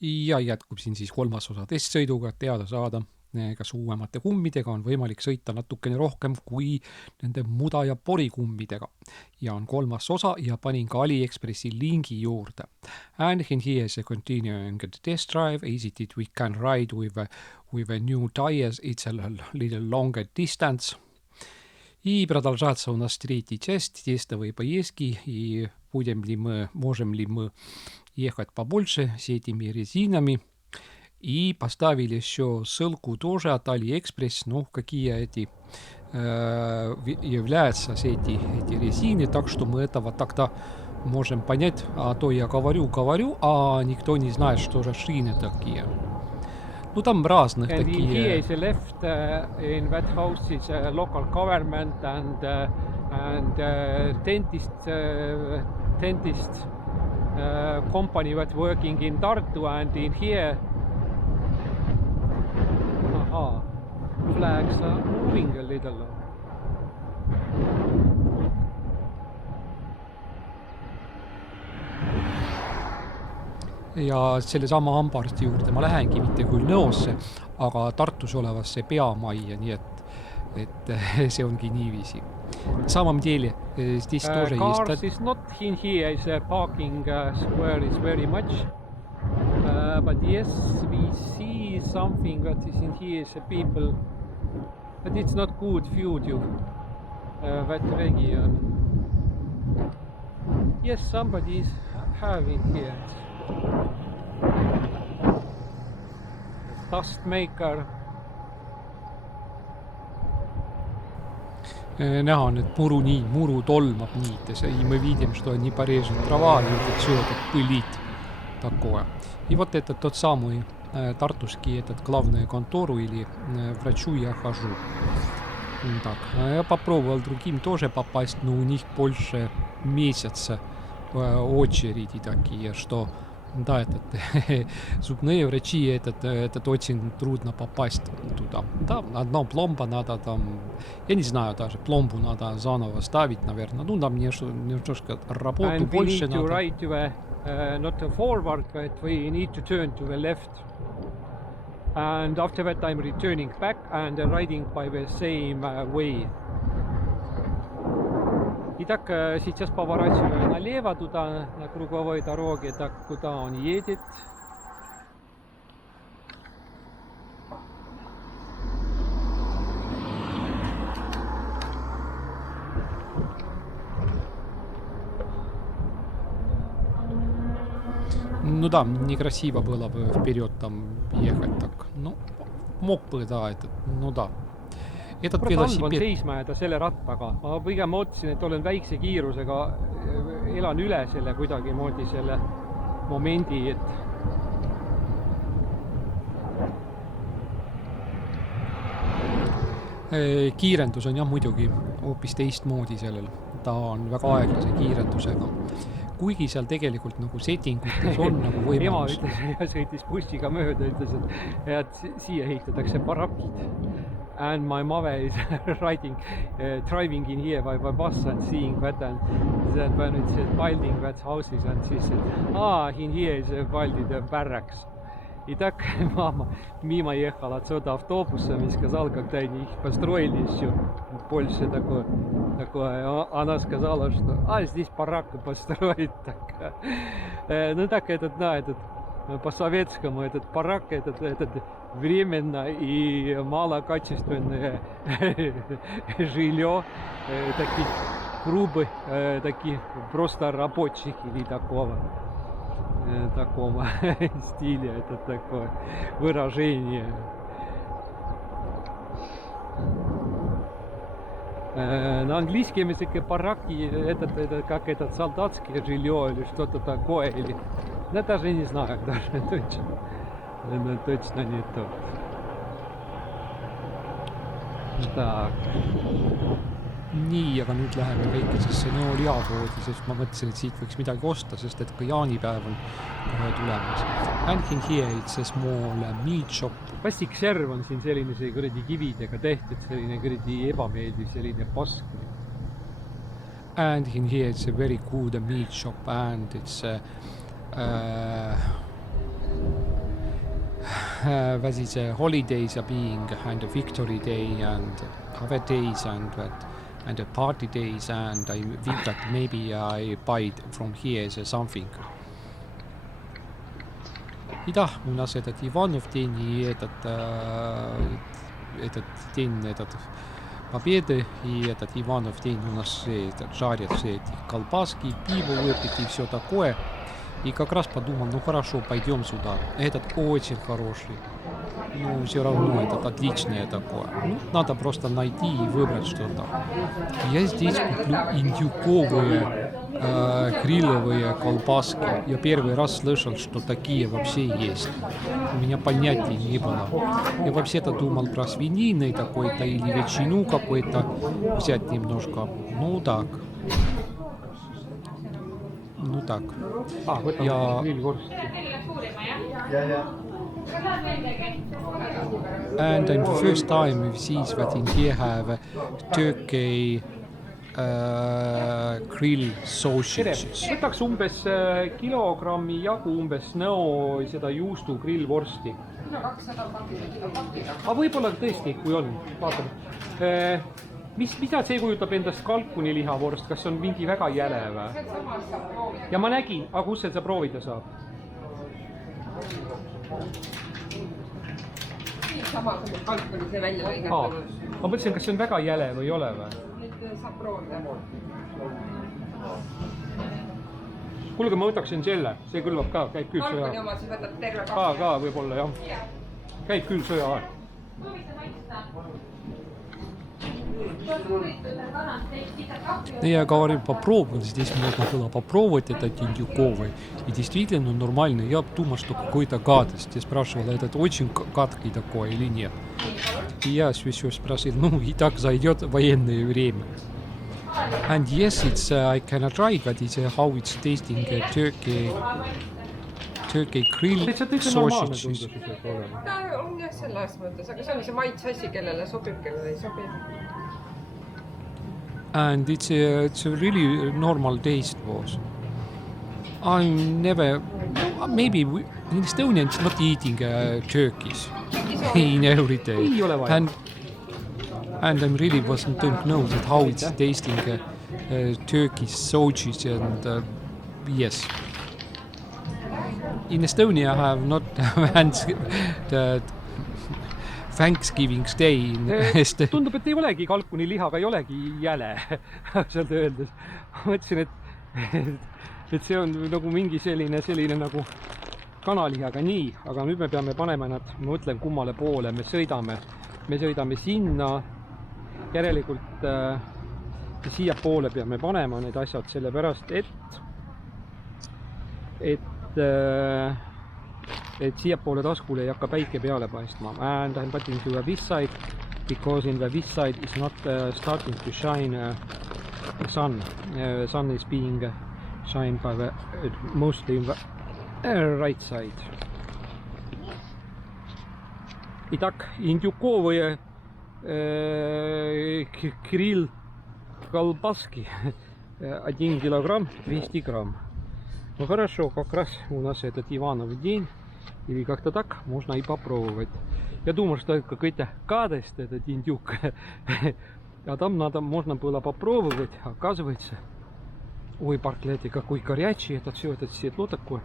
Ja jätkub siin siis kolmas osa testsõiduga, teada saada, kas uuemate kummidega on võimalik sõita natukene rohkem kui nende muda ja porikummidega. Ja on kolmas osa ja panin ka AliExpressi lingi juurde. And here is a continuing test drive. Is it we can ride with a new tires? It's a little longer distance. И продолжаться у нас третья часть тестовой поездки. И можем ли мы ехать побольше с этими резинами. И поставили еще ссылку тоже от AliExpress, ну, какие эти являются эти резины, так что мы этого так-то можем понять, а то я говорю, а никто не знает, что за шины такие. Ну, там разных and такие. Here is a left in that house is a local government and dentist company that working in Tartu, and in here flags are moving a little. Ja sellesama hambaarsti juurde ma lähengi mitte küll Nõosse, aga Tartus olevasse peamajja, nii et see ongi niiviisi. На самом деле здесь тоже Cars есть... is not in here, is parking square is very much. But yes, we see something that is in here is people, but it's not good view to that region. Yes, somebody is having here. Dust maker. Näha on, et muru tolmab niites, и мы видим, что они порежут трава, и вот все этот пылит такое. И вот это тот самый тартусский этот главную контору или врачу я хожу. Так, я попробовал другим тоже попасть, но у них больше месяца очереди такие, что да, этот зубные врачи, этот очень трудно попасть туда. Да, одна пломба надо там, я не знаю, даже пломбу надо заново ставить, наверное. Ну, там немножко работу больше надо. And we need to ride not to forward, but we need to turn to the left. And after that I'm returning back and riding by the same way. Итак, сейчас поворачиваю налево туда, на круговой дороге, так куда он едет. Ну да, некрасиво было бы вперед там ехать так. Ну, мог бы, да, этот, ну да. Этот велosiped seisma jääda selle rattaga. Ma pigem mõtlesin, et olen väikse kiirusega, elan üle selle kuidagi moodi selle momendi, et kiirendus on jah muidugi hoopis teistmoodi sellel. Ta on väga aeglase kiirendusega. Kuigi seal tegelikult nagu settingutes on nagu võimalus. Ema sõitis bussiga mööda, ütles, et siia ehitatakse barakid. And my mother is driving in here by bus and seeing that, and then when it's building that houses, and she said, in here is building the barracks. И так мама мимо ехала отсюда автобусом и сказала, когда они их построили еще больше такое. Она сказала, что здесь барак построить. Так. Ну так этот по-советскому этот барак, этот временно и малокачественное жилье, такие грубые, такие просто рабочих или такого стиля, это такое выражение. На английском языке бараки, это как этот солдатское жилье или что-то такое, или я даже не знаю, даже точно не то. Так. Nii, aga nüüd läheme väikesesse lihapoodi, sest ma mõtlesin, et siit võiks midagi osta, sest et ka jaanipäev on kohe tulemas. And here it's a small meat shop. Plastikserv on siin selline kuradi kividega tehtud, selline kuradi ebameeldiv, selline pask. And here it's a very good meat shop and it's the holidays are being and the victory day and other days and the party days, and I think that maybe I buy it from here something. И да, у нас этот Иванов день и этот день Победы, и этот Иванов день у нас жарят все эти колбаски, пиво выпить и все такое. И как раз подумал, ну хорошо, пойдем сюда. Этот очень хороший. Ну, все равно этот отличное такое. Ну, надо просто найти и выбрать что-то. Я здесь куплю индюковые грилевые колбаски. Я первый раз слышал, что такие вообще есть. У меня понятия не было. Я вообще-то думал про свинины какой-то или ветчину какой-то взять немножко. Ну так. Ну так. Võtame grillvorsti. And the first time we see that in here have turkey grill sausages. Võtaks umbes kilogrammi jagu umbes nõo seda juustu grillvorsti. Aga võib-olla tõesti, kui on. Vaatame. Mida see kujutab endast kalkunilihavorst? Kas on mingi väga jäle või? Ja ma nägin, aga kus seda proovida saab? Sama kui kalkuni see välja lõigatud. Ma mõtlesin, kas see on väga jäle või ei ole või? Saab proovida. Kuulge, ma võtaksin selle. See kõlvab ka, käib küll sõja. Kalkuni oma, see võtab terve Ka võib-olla, jah. Käib küll sõja aeg. Я говорю, попробуй. Здесь можно было попробовать этот индюковый. И действительно нормально. Я думал, что какой-то гадость. Я спрашивал, этот очень гадкий такой или нет. И я еще спросил, ну и так зайдет военное время. And yes, it's I cannot try, but it's how it's tasting turkey grill sausages. Ta on jah selles mõttes, aga see on see maitsasi, kellele sobib, kellele ei sobi. And it's a really normal taste was. I'm never, maybe in Estonia it's not eating turkeys in every day. And I really don't know that how it's tasting turkey sausages and yes. In Estonia I have not the Thanksgiving Day in Estonia. Tundub, et ei olegi kalkuni lihaga, ei olegi jäle sealt öeldes. Ma mõtlesin, et see on nagu mingi selline nagu kanalihaga nii, aga nüüd me peame panema nad, ma mõtlen kummale poole, me sõidame sinna, järelikult siia poole peame panema need asjad sellepärast, et siia poole taskule ei hakka päike peale paistma. And I'm putting to this side because in this side is not starting to shine sun. Sun is being shined by the mostly in the right side. Итак, индюковые grill колбаски 1 килограмм 200 грамм. Ну хорошо, как раз у нас этот Иванов день, или как-то так можно и попробовать. Я думал, что это какой-то гадость, этот индюк, а там можно было попробовать, оказывается, ой, парклети, какой горячий, это все, это светло такое,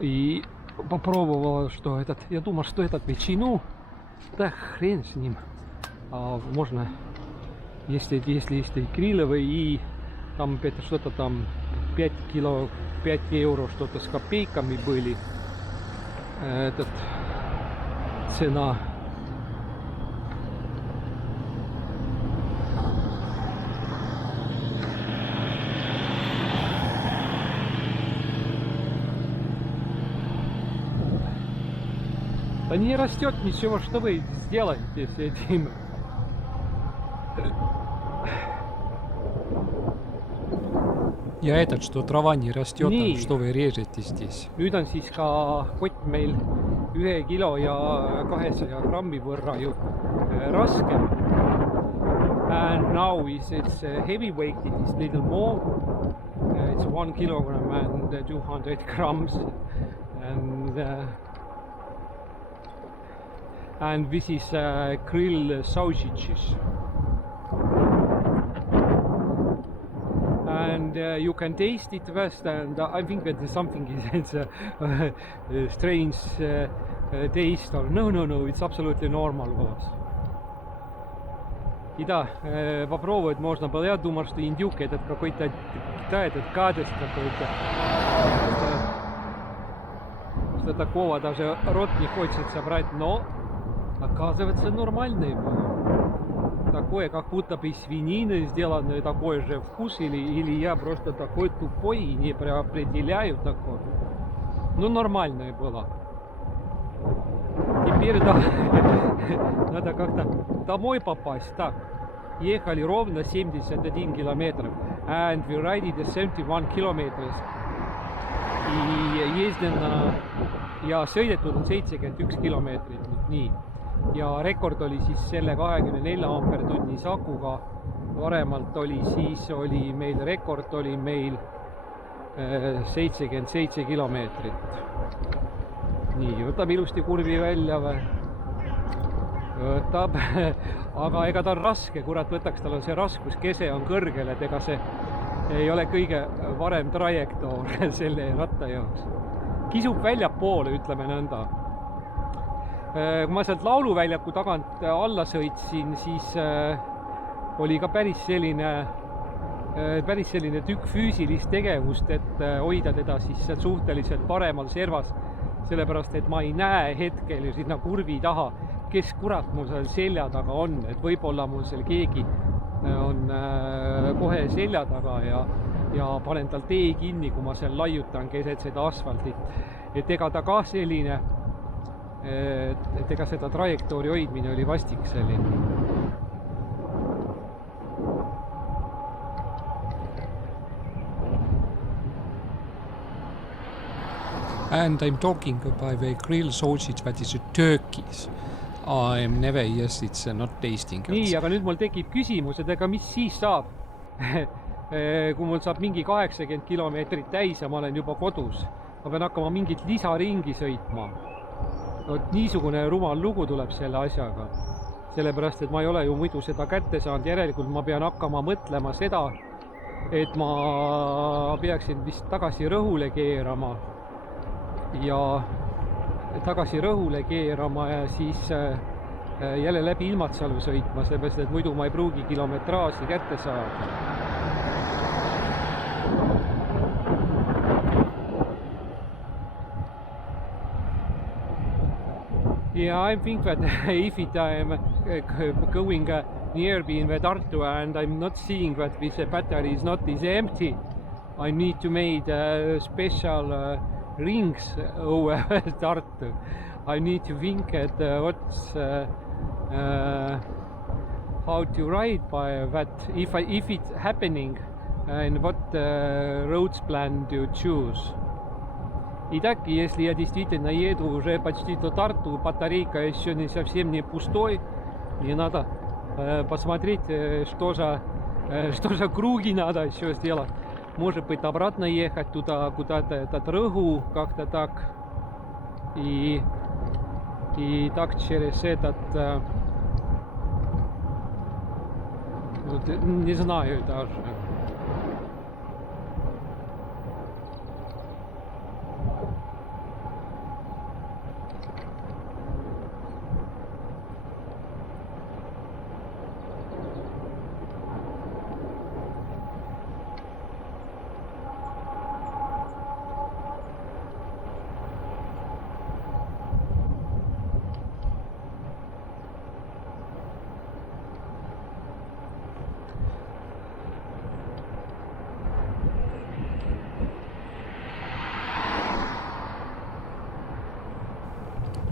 и попробовал, что этот, я думал, что этот ветчину, да хрен с ним, можно, если грилевый и там что-то там 5 евро что-то с копейками были, этот цена. Да не растет ничего, что вы сделаете с этим. Ja этот, что трава не растет, там, что вы режете здесь. Nüüd on siis ka kott meil 1 kilo ja 200 grammi võrra ju raskem. And now it's heavy weight, it is little more. It's 1 kilogram and 200 grams. And and this is grill sausages. And you can taste it first, and I think that something is a strange taste, or no, it's absolutely normal was. И да, попробовать можно было. Я думал, что индюк этот какой-то, да, этот гадость какой-то. Что такого даже рот не хочется брать, но оказывается нормальное было. Такое, как будто бы из свинины сделанное, такой же вкус, или я просто такой тупой и не определяю такое. Ну, нормальное было. Теперь да, надо как-то домой попасть. Так, ехали ровно 71 километров. And we ride 71 kilometers. И ездin ja sõidetud on 71 kilomeetrit nüüd nii. Ja rekord oli siis selle 24 ampertunni sakuga. Varemalt oli meil rekord oli meil 77 kilomeetrit. Nii, võtab ilusti kurvi välja või? Võtab, aga ega ta on raske, kurat võtaks, tal on see raskuskese on kõrgel, et ega see ei ole kõige varem trajektoor selle ratta jaoks. Kisub väljapoole, ütleme nõnda. Kui ma sealt lauluväljaku tagant alla sõitsin, siis oli ka päris selline tükk füüsilist tegevust, et hoida teda siis suhteliselt paremal servas. Sellepärast, et ma ei näe hetkel ju sinna kurvi taha, kes kurat mul seal selja taga on, et võib-olla mul seal keegi on kohe selja taga ja panen tal tee kinni, kui ma seal laiutan keset seda asfaltit. Et ega ta ka selline, et ega seda trajektoori hoidmine oli vastik selline. And I'm talking about the grill sausage that is Turkey's. I'm never, yes, it's not tasting. Nii, aga nüüd mul tekib küsimus, et ega mis siis saab, kui mul saab mingi 80 kilomeetrit täis ja ma olen juba kodus. Ma pean hakkama mingit lisaringi sõitma. Niisugune rumal lugu tuleb selle asjaga. Sellepärast, et ma ei ole ju muidu seda kätte saanud. Järelikult ma pean hakkama mõtlema seda, et ma peaksin vist tagasi rõhule keerama. Ja tagasi rõhule keerama ja siis jälle läbi Ilmatsalvu sõitma, sellepärast, et muidu ma ei pruugi kilometraaži kätte saada. Yeah, I think that if I'm going nearby in the Tartu and I'm not seeing that this battery is not empty, I need to make a special rings over Tartu. I need to think at how to ride by that, if it's happening, and what roads plan to choose. И так, если я действительно еду уже почти до Тарту, батарейка еще не совсем не пустой, мне надо посмотреть, что же круги надо еще сделать. Может быть, обратно ехать туда, куда-то этот Рыгу, как-то так. И так через этот... Вот, не знаю даже.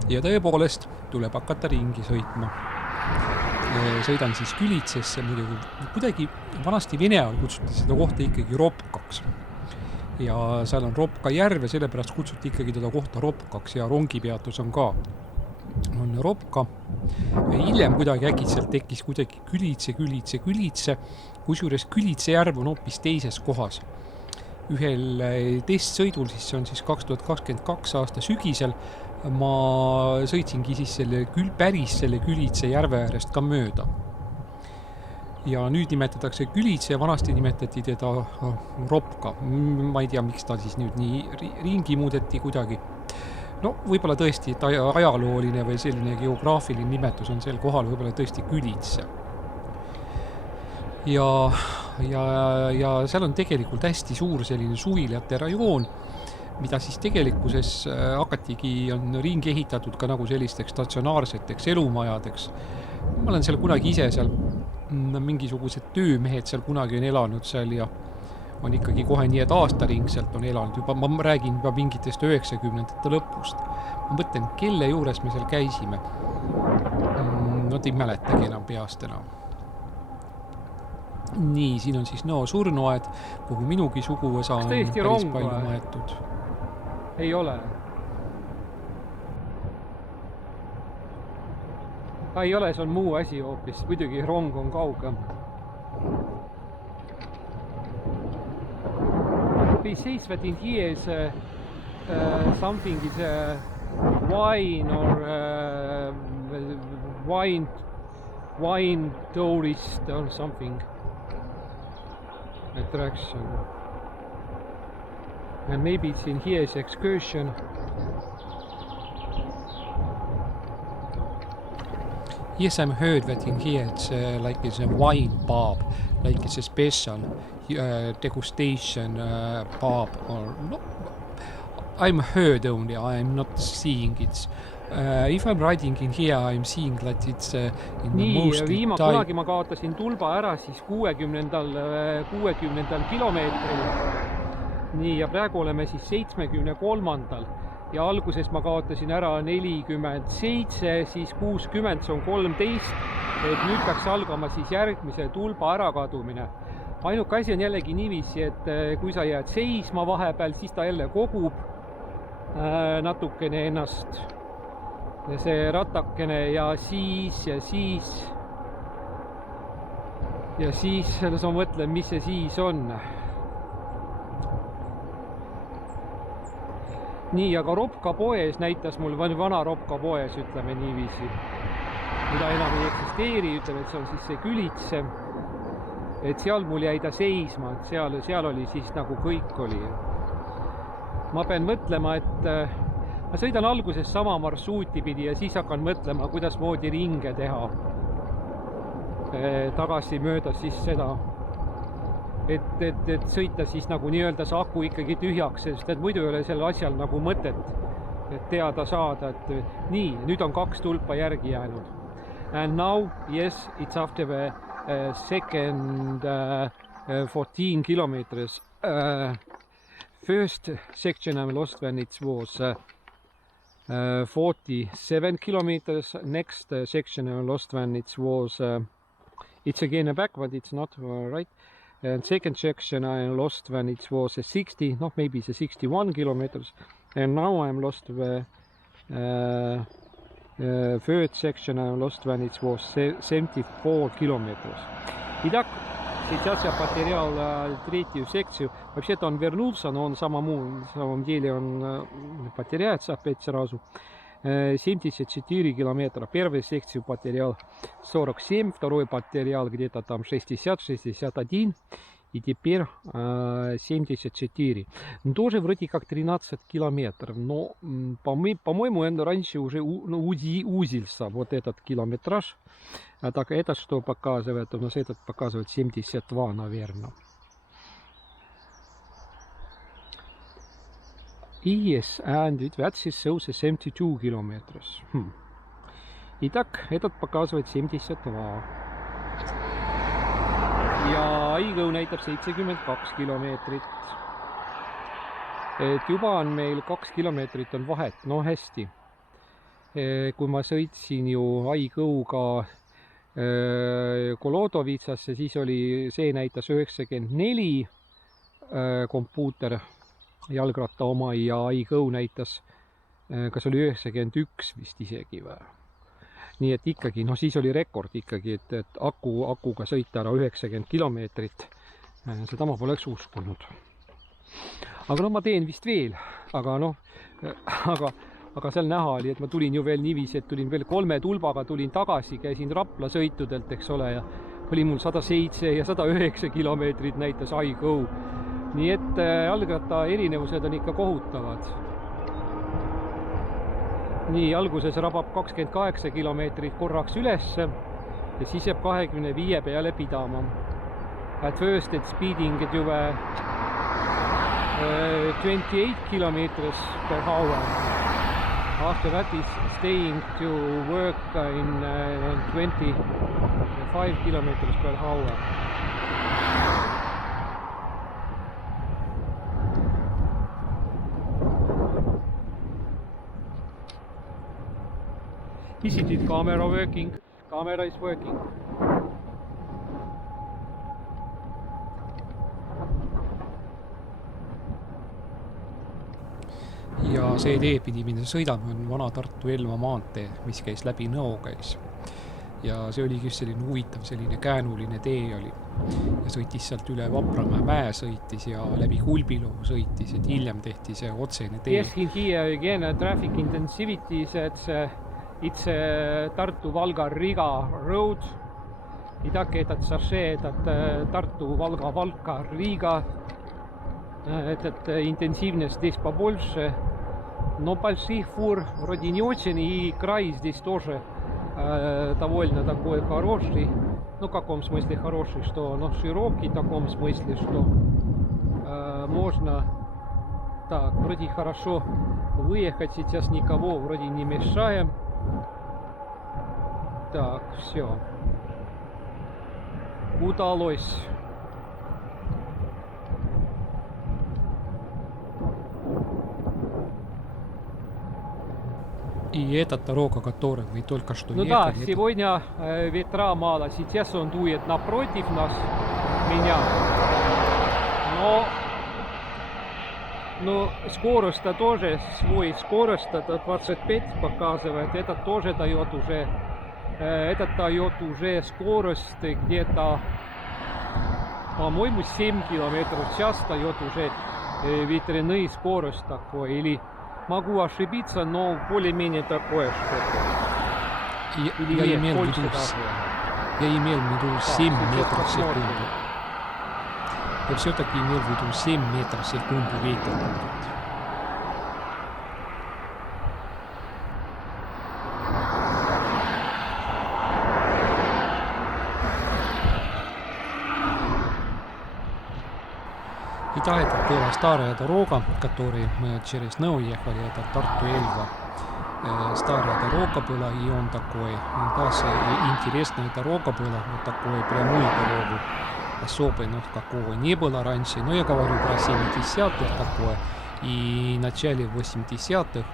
Ja tõepoolest tuleb hakata ringi sõitma. Sõidan siis Külitsesse, muidugi kuidagi vanasti Vene ajal kutsuti seda kohta ikkagi Ropkaks. Ja seal on Ropka järv ja sellepärast kutsuti ikkagi teda kohta Ropkaks ja rongipeatus on ka. On Ropka. Hiljem kuidagi äkitselt tekkis kuidagi Külitse. Kusjuures Külitse järv on hoopis teises kohas. Ühel testsõidul, siis see on siis 2022 aasta sügisel, ma sõitsingi siis päris selle Külitse järve äärest ka mööda. Ja nüüd nimetatakse Külitse ja vanasti nimetati teda Ropka. Ma ei tea, miks ta siis nüüd nii ringi muudeti kuidagi. No võib-olla tõesti ajalooline või selline geograafiline nimetus on sel kohal võib-olla tõesti Külitse. Ja seal on tegelikult hästi suur selline suviljate rajoon, mida siis tegelikkuses hakatigi on ringi ehitatud ka nagu sellisteks statsionaarseteks elumajadeks. Ma olen seal kunagi ise seal mingisugused töömehed seal kunagi on elanud seal ja on ikkagi kohe nii, et aastaringselt on elanud juba, ma räägin juba mingitest 90ndate lõpust. Ma mõtlen, kelle juures me seal käisime. No ei mäletagi enam peast enam. Nii, siin on siis surnuaed, kuhu minugi suguvõsa on päris palju maetud. Ei ole. Ei ole, see on muu asi hoopis. Muidugi rong on kaugem. He says that in here is something is wine or wine tourist or something attraction. And maybe it's in here is excursion. Yes, I'm heard that in here it's like it's a wine pub, like it's a special degustation pub. Or no, I'm heard only, I'm not seeing it. If I'm riding in here, I'm seeing that it's in the most kunagi ma kaotasin tulba ära siis 60. kilomeetril. Nii, ja praegu oleme siis 73. Ja alguses ma kaotasin ära 47, siis 60, see on 13. Et nüüd peaks algama siis järgmise tulba ärakadumine. Ainuke asi on jällegi niiviisi, et kui sa jääd seisma vahepeal, siis ta jälle kogub natukene ennast. See ratakene ja siis selles ma mõtlen, mis see siis on. Nii, aga Ropka poes näitas mul, vana Ropka poes, ütleme niiviisi, mida enam ei eksisteeri, ütleme, et see on siis see Külitse, et seal mul jäi ta seisma, et seal oli siis nagu kõik oli. Ma pean mõtlema, et ma sõidan alguses sama marsruuti pidi ja siis hakkan mõtlema, kuidas moodi ringe teha tagasi mööda siis seda, et sõita siis nagu nii-öelda see aku ikkagi tühjaks, sest et muidu ei ole sellel asjal nagu mõtet, et teada saada, et nii, nüüd on 2 tulpa järgi jäänud. And now, yes, it's after the second 14 kilometers. First section I lost when it was 47 kilometers. Next section I lost when it was, it's again back, but it's not right. And second section I lost when it was 60, not maybe 61 kilometers. And now I'm lost the third section I lost when it was 74 kilometers. Итак, сейчас я потерял третью секцию. Вообще-то он вернулся, но он на самом деле он потеряется опять сразу. 74 километра. Первую секцию потерял 47, второй потерял где-то там 60-61 и теперь 74. Тоже вроде как 13 километров, но по-моему он раньше уже узился вот этот километраж. А так этот что показывает? У нас этот показывает 72, наверное. Yes, and that's so 72 kilometers. Итак, этот показывает 72. Ja Aigõu näitab 72 kilomeetrit. Et juba on meil 2 kilomeetrit on vahet. No hästi. Kui ma sõitsin ju Aigõuga Kolodovitsasse, siis oli, see näitas 94 kompuuter jalgratta oma ja Aigõu näitas, kas oli 91 vist isegi või. Nii et ikkagi, no siis oli rekord ikkagi, et akuga sõita ära 90 kilomeetrit. Seda ma poleks uskunud. Aga no ma teen vist veel, aga aga seal näha oli, et ma tulin ju veel niiviisi, et tulin veel 3 tulbaga, tulin tagasi, käisin Rapla sõitudelt, eks ole, ja oli mul 107 ja 109 kilomeetrit näitas I go. Nii et jalgratta erinevused on ikka kohutavad. Nii, alguses rabab 28 kilomeetrit korraks ülesse ja siis jääb 25 peale pidama. At first it's speeding at juba 28 kilometers per hour. After that is staying to work in 25 kilometers per hour. Is it camera working? Camera is working. Ja see tee pidi, mida sõidame, on vana Tartu-Elva maantee, mis käis läbi Nõo käis. Ja see oligi selline huvitav, selline käänuline tee oli. Ja sõitis sealt üle Vapramäe mäe sõitis ja läbi Kulbiloo sõitis, et hiljem tehti see otsene tee. Yes, here again traffic intensivity is it's Tartu-Valga-Riga road. I taky этот шоссе, этот Tartu-Valga-Valka-Riga. Этот интенсивность здесь побольше. Но больших фур вроде не очень. И край здесь тоже довольно такой хороший. Ну, в каком смысле хороший, что широкий, в таком смысле, что можно так, вроде хорошо выехать. Сейчас никого вроде не мешаем. Так, все. Удалось. И эта дорога, которой мы только что Ну ехали. да, сегодня ветра мало. Сейчас он дует напротив нас, меня. Но скорость-то тоже, свой скорость-то 25 показывает. Этот тоже дает уже, этот дает уже скорость где-то, по-моему, 7 километров в час дает уже ветряный скорость такой. Или могу ошибиться, но более-менее такое что-то. Я имел в виду 7 метров в секунду. Я все-таки имел в виду 7 метров в секунду ветер будет. И да, это была старая дорога, которой мы через Nõo ехали, это Tartu-Elva. Старая дорога была, и он такой, да, интересная дорога была, вот такой прямую дорогу. Особо, какого не было раньше. Но я говорю про 70-х такое и начале 80-х.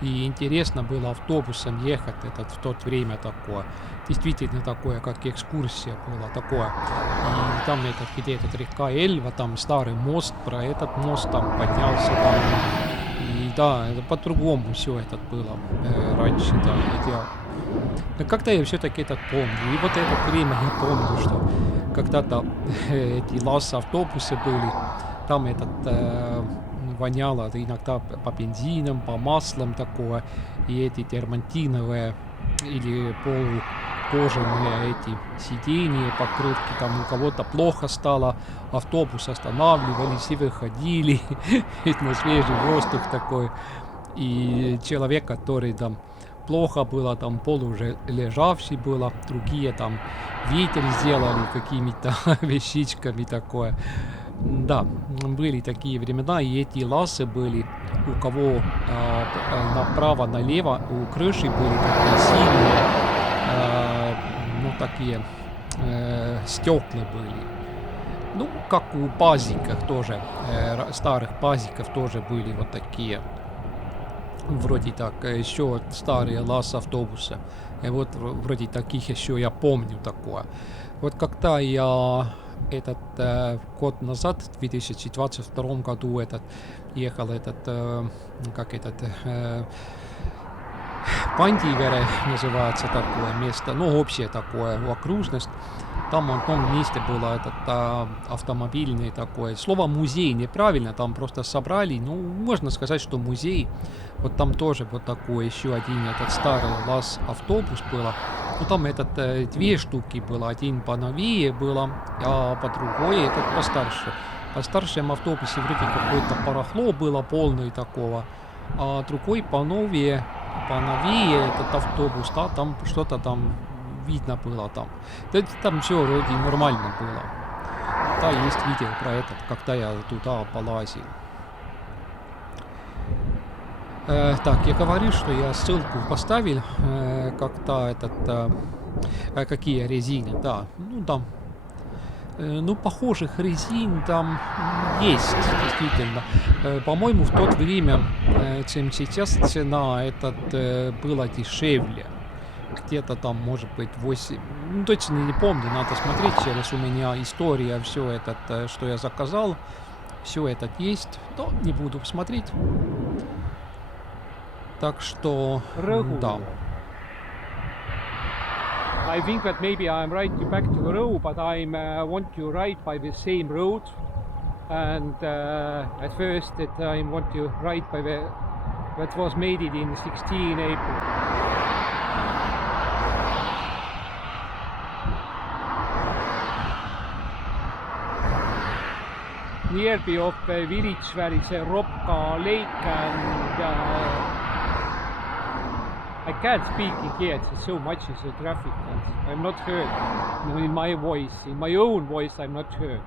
И интересно было автобусом ехать в то время такое. Действительно такое, как экскурсия была такое. И там где этот река Эльва, там старый мост, про этот мост там поднялся там. И да, это по-другому все это было раньше, да, я делал. Но как-то я все-таки это помню. И вот это время я помню, что когда-то эти автобусы были, там воняло иногда по бензинам, по маслам такое, и эти термантиновые или полукожаные эти сиденья, покрытки, там у кого-то плохо стало, автобус останавливались и выходили на свежий воздух такой, и человек, который там плохо было, там пол уже лежавший было, другие там ветер сделали какими-то вещичками такое. Да, были такие времена, и эти ласы были, у кого направо-налево, у крыши были такие синие, такие стекла были. Ну, как у пазиков тоже, старых пазиков тоже были вот такие. Вроде так, еще старые лас-автобусы. И вот вроде таких еще я помню такое. Вот когда я год назад, в 2022 году, ехал Pandivere называется такое место, ну, общее такое, окружность. Там он вместе было этот автомобильный такой. Слово музей неправильно, там просто собрали, ну, можно сказать, что музей. Вот там тоже вот такой еще один этот старый автобус было. Ну, там две штуки было, один поновее было, а по другой этот постарше. По старшем автобусе вроде какое-то барахло было полное такого, а другой поновее этот автобус, да, там что-то там видно было там. Там все вроде нормально было. Да, есть видео про этот, когда я туда полазил. Так, я говорю, что я ссылку поставил, когда какие резины, да, ну там, ну похожих резин там есть, действительно. По-моему, в то время, чем сейчас цена, была дешевле. Где-то там, может быть, 8, ну точно не помню, надо смотреть через у меня история, все это, что я заказал, все это есть, но не буду смотреть. Так что, да. I think that maybe I'm right back to Võru, but I want to ride by the same road. And at first that I want to ride by that was made it in 16 April. Nearby of a village where is a Ropka lake, and I can't speak in here, it's so much is the traffic that I'm not heard. In my voice, in my own voice, I'm not heard.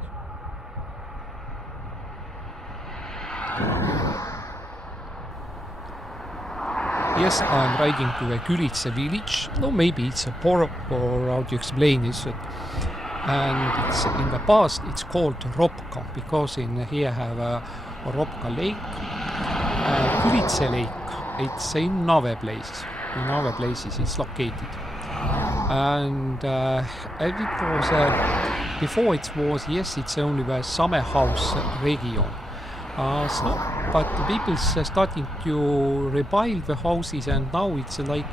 Yes, I'm riding to a Külitsa village. No, maybe it's a port, or how to explain this. And it's in the past it's called Ropka because in here have a Ropka lake. Külitsa lake, it's in Nave place. In other places it's located. And it was before it was, yes, it's only the summer house region. But the people starting to rebuild the houses, and now it's like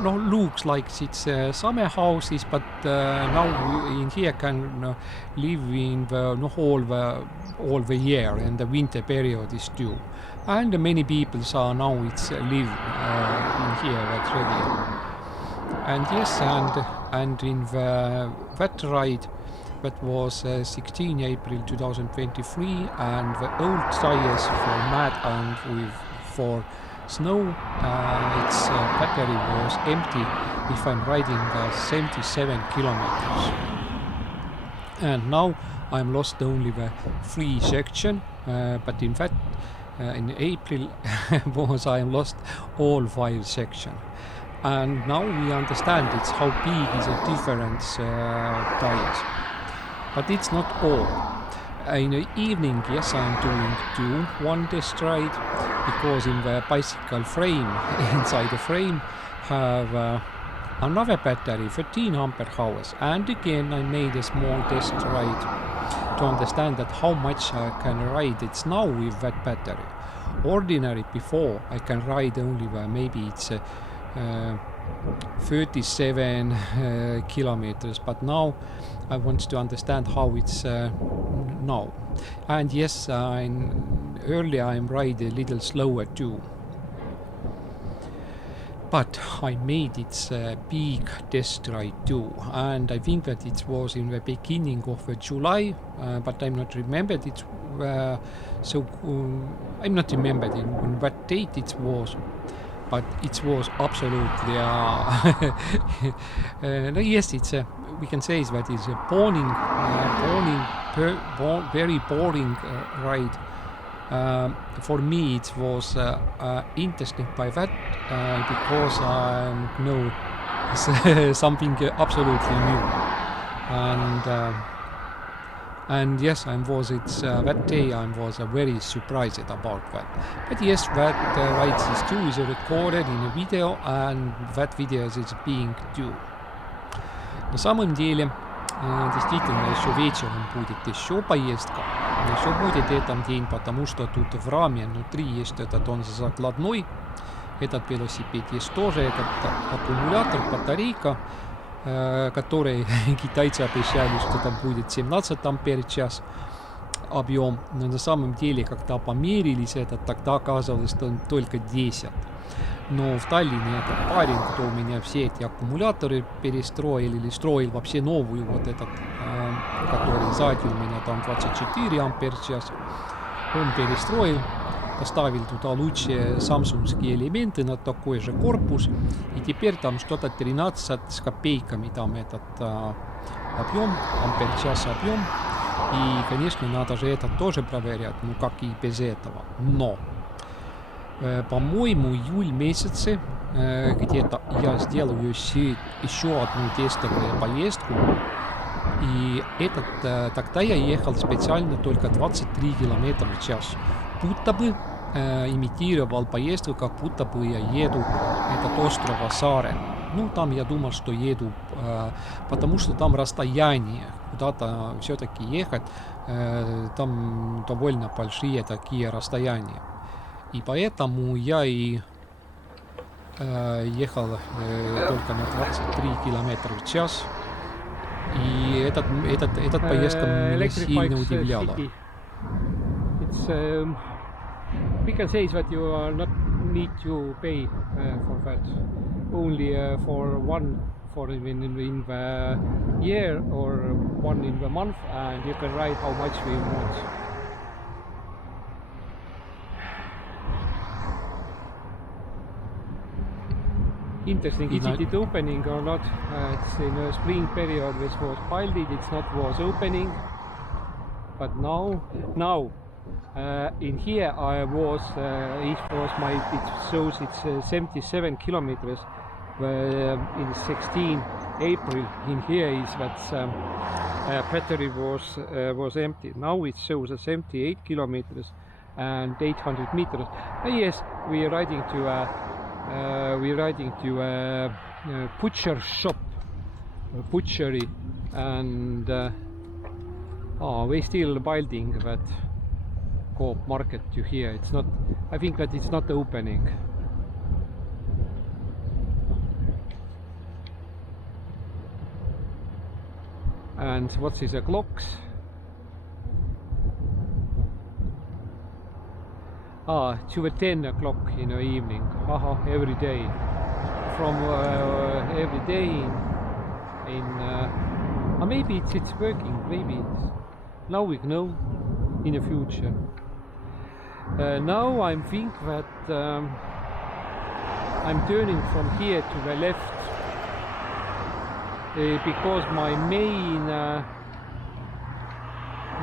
looks like it's summer houses, but now in here can live in all the year, and the winter period is too. And many people are now live in here that region. And yes, and in that ride. That was 16 April 2023, and the old tires for mud and for snow, its battery was empty if I'm riding 77 kilometers. And now I'm lost only the 3 section, but in fact in April was I lost all 5 section. And now we understand it's how big is the difference tires. But it's not all. In the evening, yes, I'm doing one test ride, because in the bicycle frame, inside the frame, have another battery, 13 ampere hours. And again, I made a small test ride to understand that how much I can ride it's now with that battery. Ordinary before, I can ride only maybe it's 37 kilometers, but now I want to understand how it's now. And yes, earlier I'm ride a little slower too. But I made its big test ride too, and I think that it was in the beginning of July, but I'm not remembered it. I'm not remembered in what date it was. But it was absolutely yes, it's we can say that it's a very boring ride. For me it was interesting by that because I know something absolutely new. And yes, that day I was very surprised about that. But yes, that ride is recorded in a video, and that video is being due. На самом деле, действительно, еще вечером будет еще поездка. Еще будет этот день, потому что тут в раме внутри есть он закладной. этот велосипед есть тоже этот аккумулятор, батарейка, который китайцы обещали, что там будет 17 ампер в час объем, но на самом деле, когда померились это, тогда оказалось, что только 10. Но в Таллине этот парень, кто у меня все эти аккумуляторы перестроил или строил вообще новую вот этот, который сзади у меня там 24 ампер в час, он перестроил, поставил туда лучшие самсунгские элементы на такой же корпус, и теперь там что-то 13 с копейками там этот объем, ампер в час объем. И, конечно, надо же это тоже проверять, ну как и без этого. Но, по-моему, июль месяце где-то я сделаю еще одну тестовую поездку. И тогда я ехал специально только 23 километра в час. Будто бы имитировал поездку, как будто бы я еду этот остров Сааре. Ну, там я думал, что еду, потому что там расстояние, куда-то все-таки ехать, там довольно большие такие расстояния. И поэтому я и ехал только на 23 километра в час. И этот поездка меня сильно удивляла. We can say that you are not need to pay for that. Only for one for in the year or one in the month, and you can ride how much we want. Interesting. Is it opening or not? It's in a spring period which was piled. It's not was opening, but now in here I was. It shows it's 77 kilometers. In 16 April in here is that battery was empty. Now it shows 78 kilometers and 800 meters. Yes, we're riding to a butcher shop, a butchery, and we're still building that Coop market to here. It's not. I think that it's not opening. And what is the clocks? To the 10 o'clock in the evening. Every day. From every day maybe it's working. Maybe it's, now we know in the future. Now I think that I'm turning from here to the left. Because my main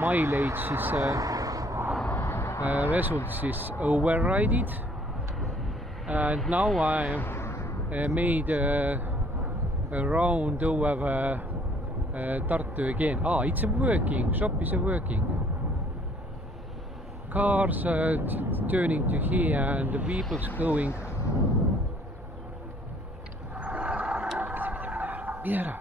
mileage is results is overridden, and now I made a round over Tartu again. It's working. Shop is working. Cars are turning to here, and the people's going. Yeah.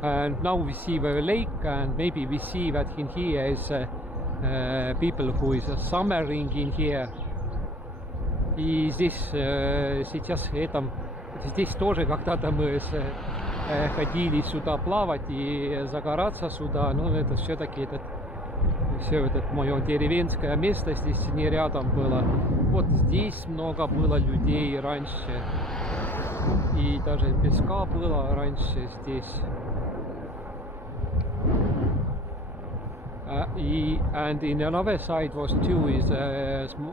And now we see the lake, and maybe we see that in here is people who is summering in here. И здесь сейчас здесь тоже когда-то мы ходили сюда плавать и загораться сюда, но это все-таки все это мое деревенское место здесь не рядом было. Вот здесь много было людей раньше, и даже песка было раньше здесь. And in another side was too is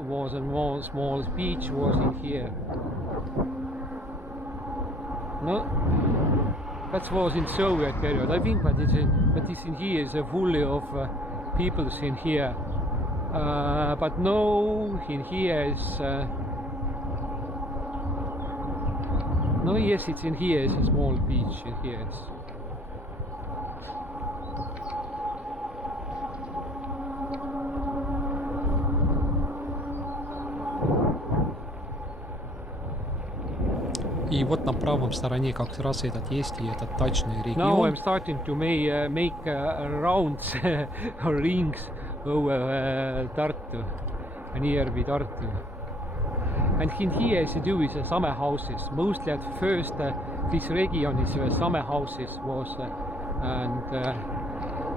was a small beach was in here. No, that was in Soviet period. I think that is in here is full of peoples in here. But no, in here is no. Yes, it's in here. It's a small beach in here. It's, И вот на правом стороне как раз этот есть и этот дачный Now регион. I'm starting to make rounds or rings over Tartu, nearby Tartu. And in here is do is summer houses. Mostly at first this region is summer houses was and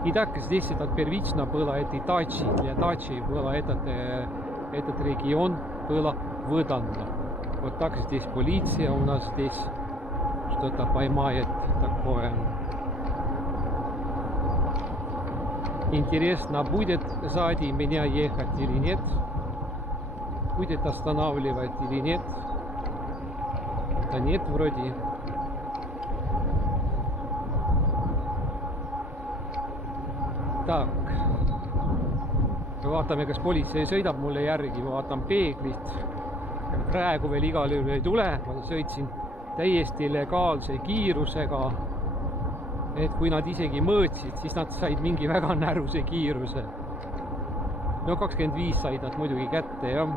и так здесь этот первично было эти дачи, для дачи было этот регион было выдано. Вот так здесь полиция у нас здесь что-то поймает такое. Интересно, будет сзади меня ехать или нет? Будет останавливать или нет? Да нет, вроде. Так. Vaatame, kas politsei sõidab mulle järgi, ma vaatan peeglist. Praegu veel igal juhul ei tule, ma sõitsin täiesti legaalse kiirusega. Et kui nad isegi mõõtsid, siis nad said mingi väga näruse kiiruse. No 25 said nad muidugi kätte, jah.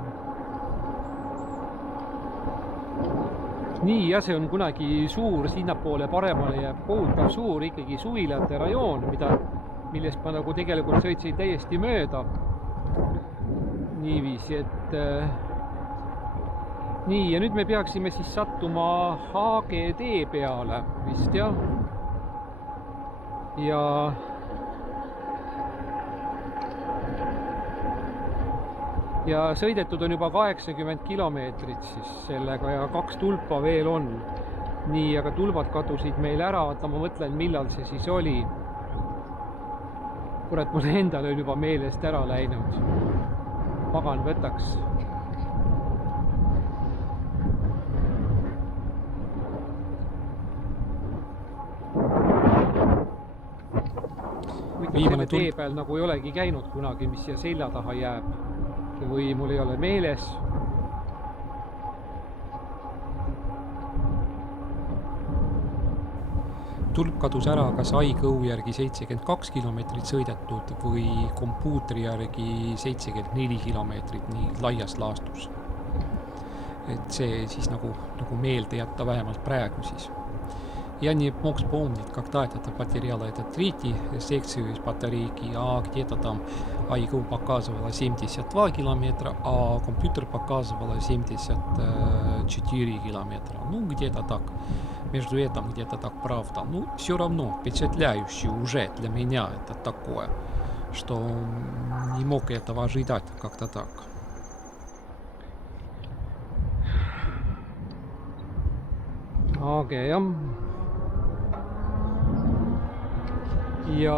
Nii, ja see on kunagi suur, sinnapoole paremale jääb kohutav suur ikkagi suvilate rajoon, millest ma nagu tegelikult sõitsin täiesti mööda. Niiviisi, et nii, ja nüüd me peaksime siis sattuma HGD peale vist, jah. Ja sõidetud on juba 80 kilomeetrit siis sellega ja 2 tulpa veel on. Nii, aga tulbad kadusid meil ära, vaata ma mõtlen, millal see siis oli. Kurat, mul endal on juba meelest ära läinud. Pagan võtaks. Selle tee peal nagu ei olegi käinud kunagi, mis siia selja taha jääb. Või mul ei ole meeles. Tulp kadus ära kas iGo järgi 72 kilomeetrit sõidetud või kompuutri järgi 74 kilomeetrit nii laias laastus. Et see siis nagu meelde jätta vähemalt praegu siis. Я не мог вспомнить, когда это потеряла этот третий секцию из батарейки, а где-то там iGo показывала 72 километра, а компьютер показывала 74 километра. Ну, где-то так. Между этим где-то так правда. Ну, все равно впечатляюще уже для меня это такое, что не мог этого ожидать как-то так. Okei, jah. Ja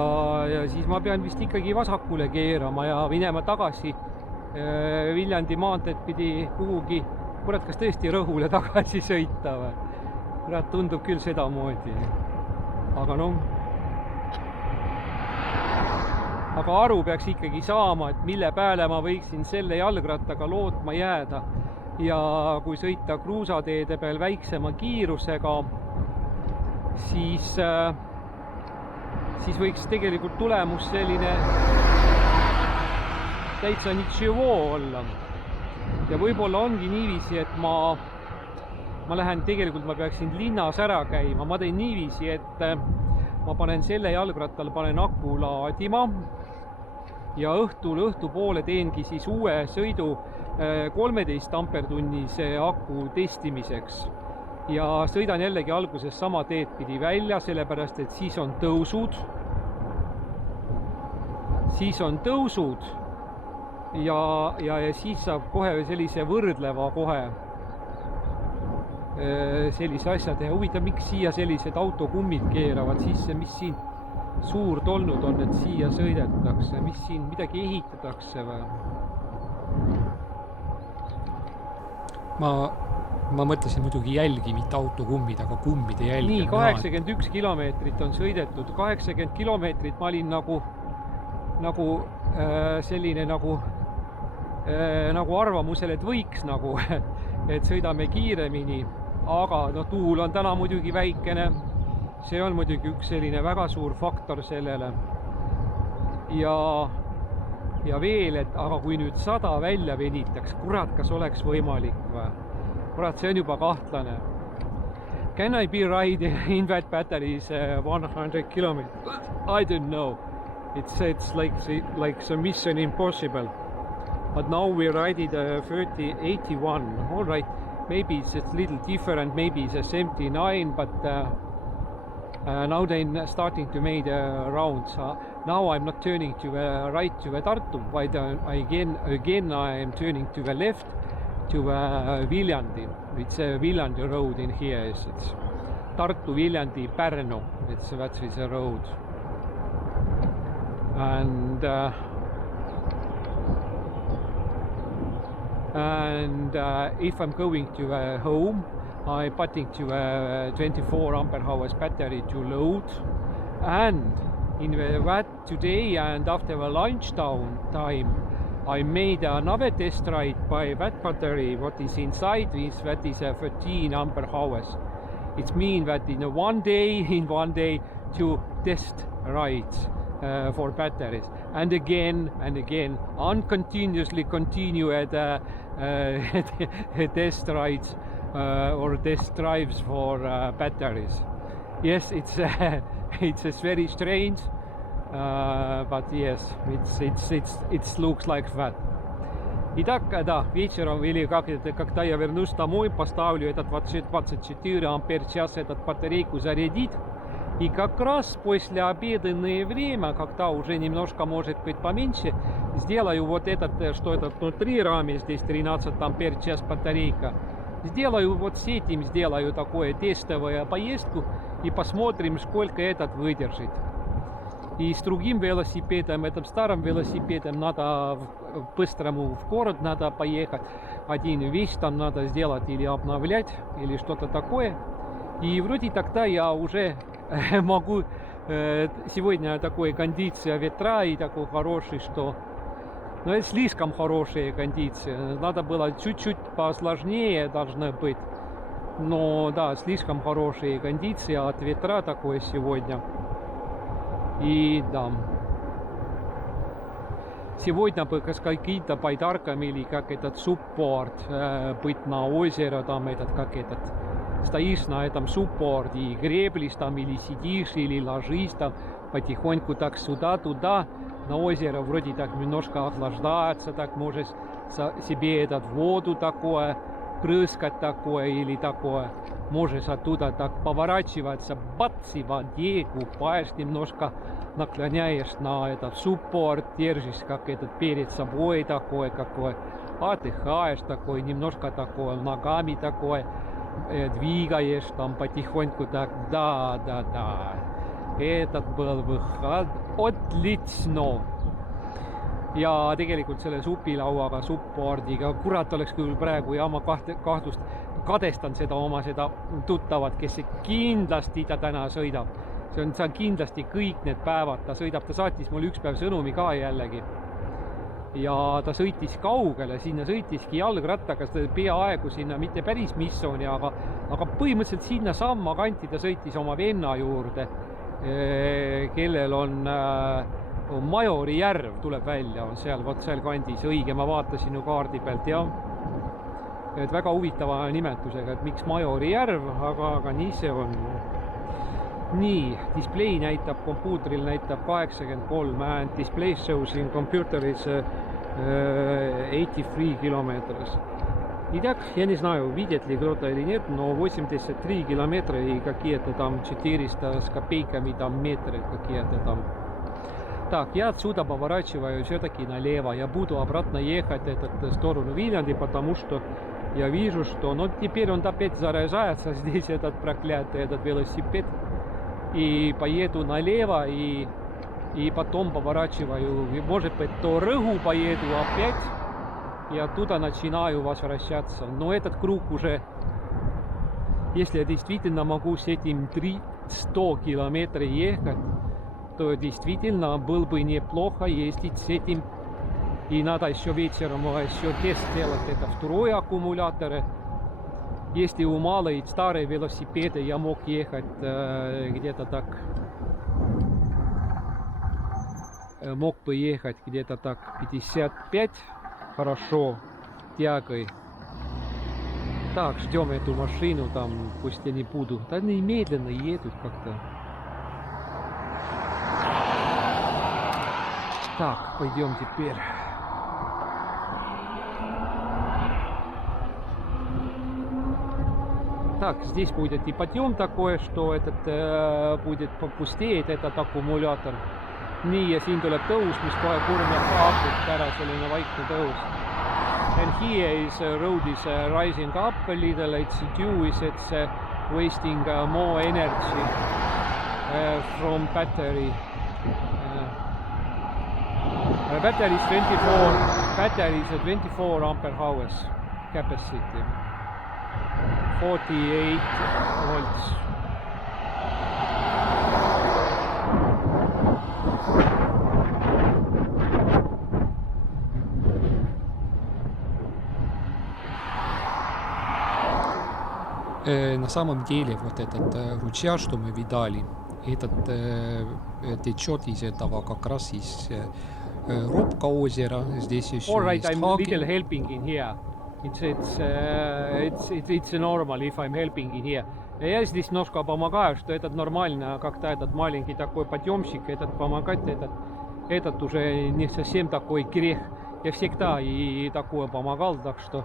siis ma pean vist ikkagi vasakule keerama ja minema tagasi Viljandi maanteed pidi kuhugi. Kurat, kas tõesti Rõhule tagasi sõita või? Kurat, tundub küll sedamoodi. Aga noh. Aga aru peaks ikkagi saama, et mille peale ma võiksin selle jalgrattaga lootma jääda. Ja kui sõita kruusateede peal väiksema kiirusega, siis võiks tegelikult tulemus selline täitsa nitšivoo olla. Ja võib-olla ongi niiviisi, et ma lähen tegelikult, ma peaksin linnas ära käima. Ma teen niiviisi, et ma panen selle jalgrattal, panen aku laadima ja õhtupoole teengi siis uue sõidu 13 ampertunnise aku testimiseks. Ja sõidan jällegi alguses sama teed pidi välja, sellepärast, et siis on tõusud. Ja siis saab kohe sellise võrdleva kohe sellise asja teha. Huvitav, miks siia sellised autokummid keeravad sisse, mis siin suurt olnud on, et siia sõidetakse, mis siin midagi ehitatakse või? Ma mõtlesin muidugi jälgi, mitte autokummid, aga kummide jälgi. Nii, 81 kilomeetrit on sõidetud. 80 kilomeetrit ma olin nagu selline nagu arvamusel, et võiks nagu, et sõidame kiiremini. Aga no, tuul on täna muidugi väikene. See on muidugi üks selline väga suur faktor sellele. Ja veel, et aga kui nüüd 100 välja venitaks, kurat, kas oleks võimalik või? Kurat, see on juba kahtlane. Can I be riding in that batteries 100 kilometers? I don't know. It's like some mission impossible. But now we ride it 3081. All right, maybe it's a little different. Maybe it's a 79, but now they're starting to make rounds. Now I'm not turning to the right to the Tartu, but again I am turning to the left to Viljandi. It's a Viljandi road in here. It's Tartu, Viljandi, Pärnu. That's the road. And if I'm going to home, I'm putting to a 24 ampere hours battery to load. And in that today and after the lunchtime time, I made another test ride by that battery. What is inside this? That is a 13 ampere hours. It means that in one day, 2 test rides for batteries, and again, continuously continue at test rides or test drives for batteries. Yes, it's very strange, but yes, it looks like that. Итак, да, вечером или когда я вернусь домой, поставлю этот 24 ампер час этот батарейку зарядить. И как раз после обеденное время, когда уже немножко может быть поменьше, сделаю вот этот, что это внутри рамы, здесь 13 ампер час батарейка. Сделаю вот с этим, сделаю такую тестовую поездку и посмотрим, сколько этот выдержит. И с другим велосипедом, этим старым велосипедом, надо быстрому в город надо поехать. Один вещь там надо сделать или обновлять, или что-то такое. И вроде тогда я уже могу, сегодня такой кондиция ветра и такой хороший, что... Но это слишком хорошая кондиция. Надо было чуть-чуть посложнее должно быть. Но да, слишком хорошая кондиция от ветра такое сегодня. И да. Сегодня бы с какими-то байдарками или как этот суппорт быть на озеро, там этот, как этот, стоишь на этом суппорте и греблись там, или сидишь, или ложись там, потихоньку так сюда-туда, на озеро вроде так немножко охлаждаться, так можешь себе этот воду такое, прыскать такое или такое. Можешь оттуда так поворачиваться, бац, и в воде купаешь, немножко наклоняешь на этот суппорт, держишь как этот перед собой такое, какое, отдыхаешь такой, немножко такое, ногами такое, двигаешь там потихоньку так, да. Этот был выход отлично. Ja tegelikult selle supilauaga, suppordiga, kurat oleks küll praegu ja ma kadestan seda oma seda tuttavat, kes kindlasti ta täna sõidab. See on kindlasti kõik need päevad, ta sõidab, ta saatis mulle üks päev sõnumi ka jällegi. Ja ta sõitis kaugele, sinna sõitiski jalgrattaga, peaaegu sinna, mitte päris missiooni, aga põhimõtteliselt sinna samma kanti ta sõitis oma venna juurde, kellel on Majori järv tuleb välja, on seal, vot seal kandis, õige, ma vaatasin ju kaardi pealt, jah. Et väga huvitava nimetusega, et miks Majori järv, aga nii see on. Nii, display näitab, kompuutril näitab 83, and display shows in computer is 83 kilometers. Итак, я не знаю, видят ли кто-то или нет, но 83 километра и какие-то там 400 с копейками там метры какие-то там. Так, я отсюда поворачиваю все-таки налево. Я буду обратно ехать в сторону Вильянди, потому что я вижу, что... Ну, теперь он опять заряжается здесь, этот проклятый, этот велосипед. И поеду налево, и потом поворачиваю. И, может быть, то Рыгу поеду опять. И оттуда начинаю возвращаться. Но этот круг уже... Если я действительно могу с этим 100 километров ехать, то действительно было бы неплохо ездить с этим. И надо еще вечером еще тест сделать. Это второй аккумулятор. Если у малой старой велосипеды я мог ехать где-то так. Мог бы ехать где-то так 55. Хорошо. Тягой. Так, ждем эту машину, там пусть они будут. Они медленно едут как-то. Так, пойдем теперь. Так, здесь будет и подъем такой, что этот будет попустеет этот аккумулятор. Nii, ja siin tuleb tõus, mis kohe kurneb ka akut ära, selline vaikne tõus. And here is road is rising up a little, it's due, it's wasting more energy from battery. Battery is 24 ampere hours capacity. 48 volts. На самом деле вот этот ручья, что мы видали, этот течет из этого как раз из Робка озера. Здесь еще All right, есть I'm Hagen. little helping in here. It's normal if I'm helping in here. Я здесь немножко помогаю, что этот нормально, как-то этот маленький такой подъемщик, этот помогать, этот уже не совсем такой грех. Я всегда и такое помогал, так что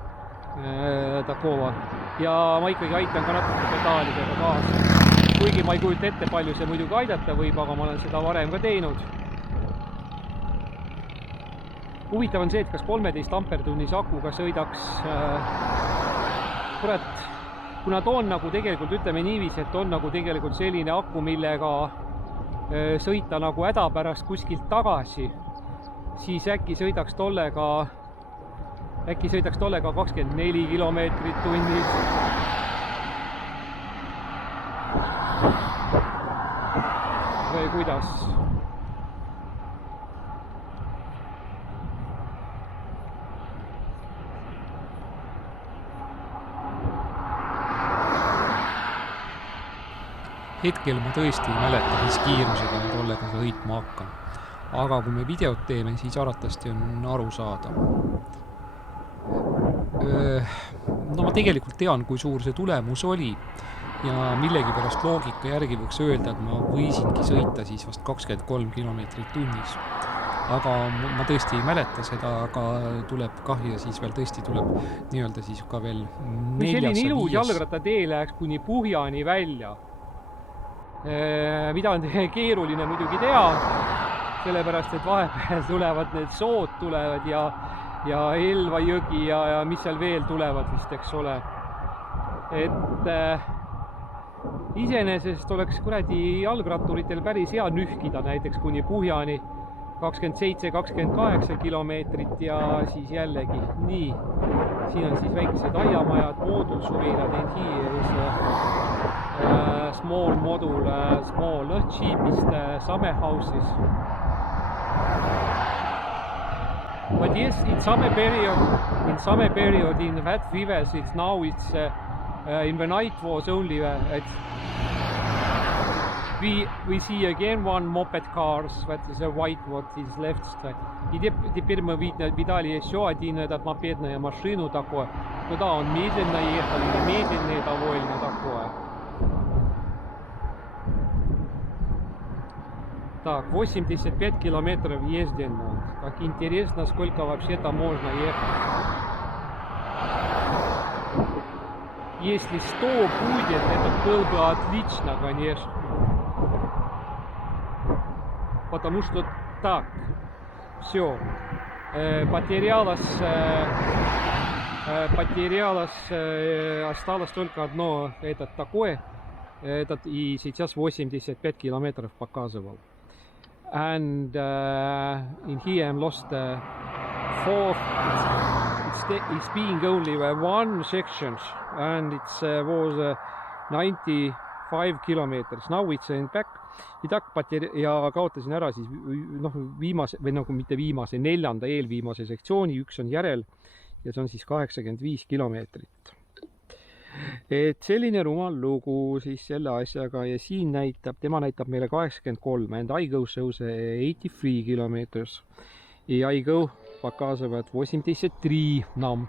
такого. Ja ma ikkagi aitan ka natuke pedaalidega kaasa. Kuigi ma ei kujuta ette, palju see muidugi aidata võib, aga ma olen seda varem ka teinud. Huvitav on see, et kas 13 ampertunnis akuga sõidaks kurat, kuna ta on nagu tegelikult, ütleme niiviisi, et on nagu tegelikult selline aku, millega sõita nagu hädapärast kuskilt tagasi, siis äkki sõidaks tollega 24 kilomeetrit tunnis. Või kuidas? Hetkel ma tõesti ei mäleta, mis kiirusega ma tollega sõitma hakkan. Aga kui me videot teeme, siis arvatavasti on aru saada. No ma tegelikult tean, kui suur see tulemus oli ja millegi pärast loogika järgi võiks öelda, et ma võisingi sõita siis vast 23 kilomeetrit tunnis. Aga ma tõesti ei mäleta seda, aga tuleb kahju ja siis veel tõesti tuleb nii-öelda siis ka veel 4. Selline ilus jalgrattatee läheks kuni Puhjani välja. Mida on keeruline muidugi teha, sellepärast, et vahepeal tulevad need sood tulevad ja Elva jõgi ja mis seal veel tulevad vist, eks ole. Et iseenesest oleks kuradi jalgratturitel päris hea nühkida näiteks kuni Puhjani 27-28 kilomeetrit ja siis jällegi nii. Siin on siis väikesed aiamajad, moodulsuvilad, small modul, small, cheapest summer houses. But yes, in summer period in that rivers, it's now it's in the night was only we see again one moped cars, that is a white what is left. И теперь мы видали еще один этот мопедная машину такое. Ну да, он медленно ехал, медленный довольно такое. Так, 85 километров ездим. Как интересно, сколько вообще-то можно ехать. Если 100 будет, это было бы отлично, конечно. Потому что так, все, осталось только одно такое, и сейчас 85 километров показывал. And in here I'm lost fourth. It's being only one section, and it was 95 kilometers. Now it's in back. Ja kaotasin ära siis viimase, või nagu mitte viimase, 4. eelviimase sektsiooni, üks on järel ja see on siis 85 kilomeetrit. Et selline rumal lugu siis selle asjaga ja siin tema näitab meile 83 and I go so 83 kilometers. Ja I go показывает 83 нам,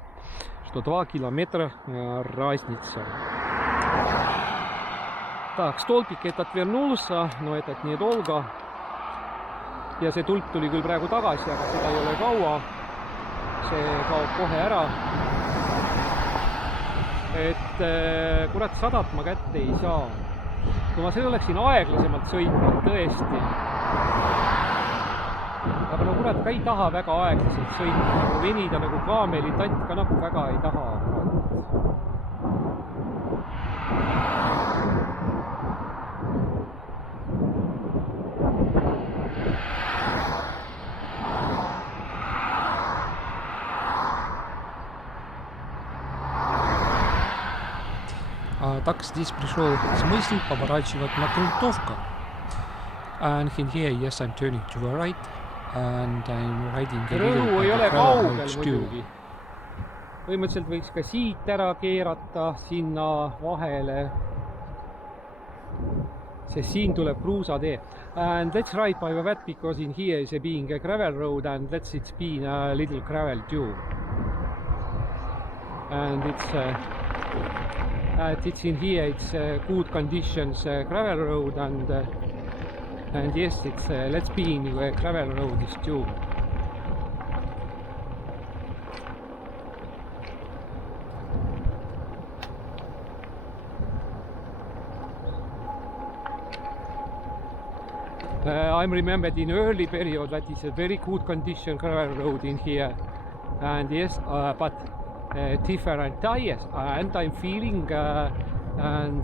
102 километра разница. Так, столбик этот вернулся, no этот недолго. Ja see tulp tuli küll praegu tagasi, aga seda ei ole kaua. See kaob kohe ära. Et kurat 100 ma kätte ei saa. Kui ma selle oleksin aeglasemalt sõitnud, tõesti. Aga no kurat ka ei taha väga aeglaselt sõita. Nagu venida nagu kaameli tatt ka nagu väga ei taha. Так здесь пришел смысл поворачивать на грунтовку. And in here, yes, I'm turning to the right and I'm riding a Rõu ei ole kaugel muidugi. too. Põhimõtteliselt võiks ka siit ära keerata sinna vahele. Sest siin tuleb kruusatee. And let's ride by the that because in here is being a gravel road and let's it's been a little gravel too. And it's in here, it's good conditions gravel road and yes, it's let's be in the gravel road is too. I'm remembered in early period that is a very good condition gravel road in here and yes, but different tires and I'm feeling and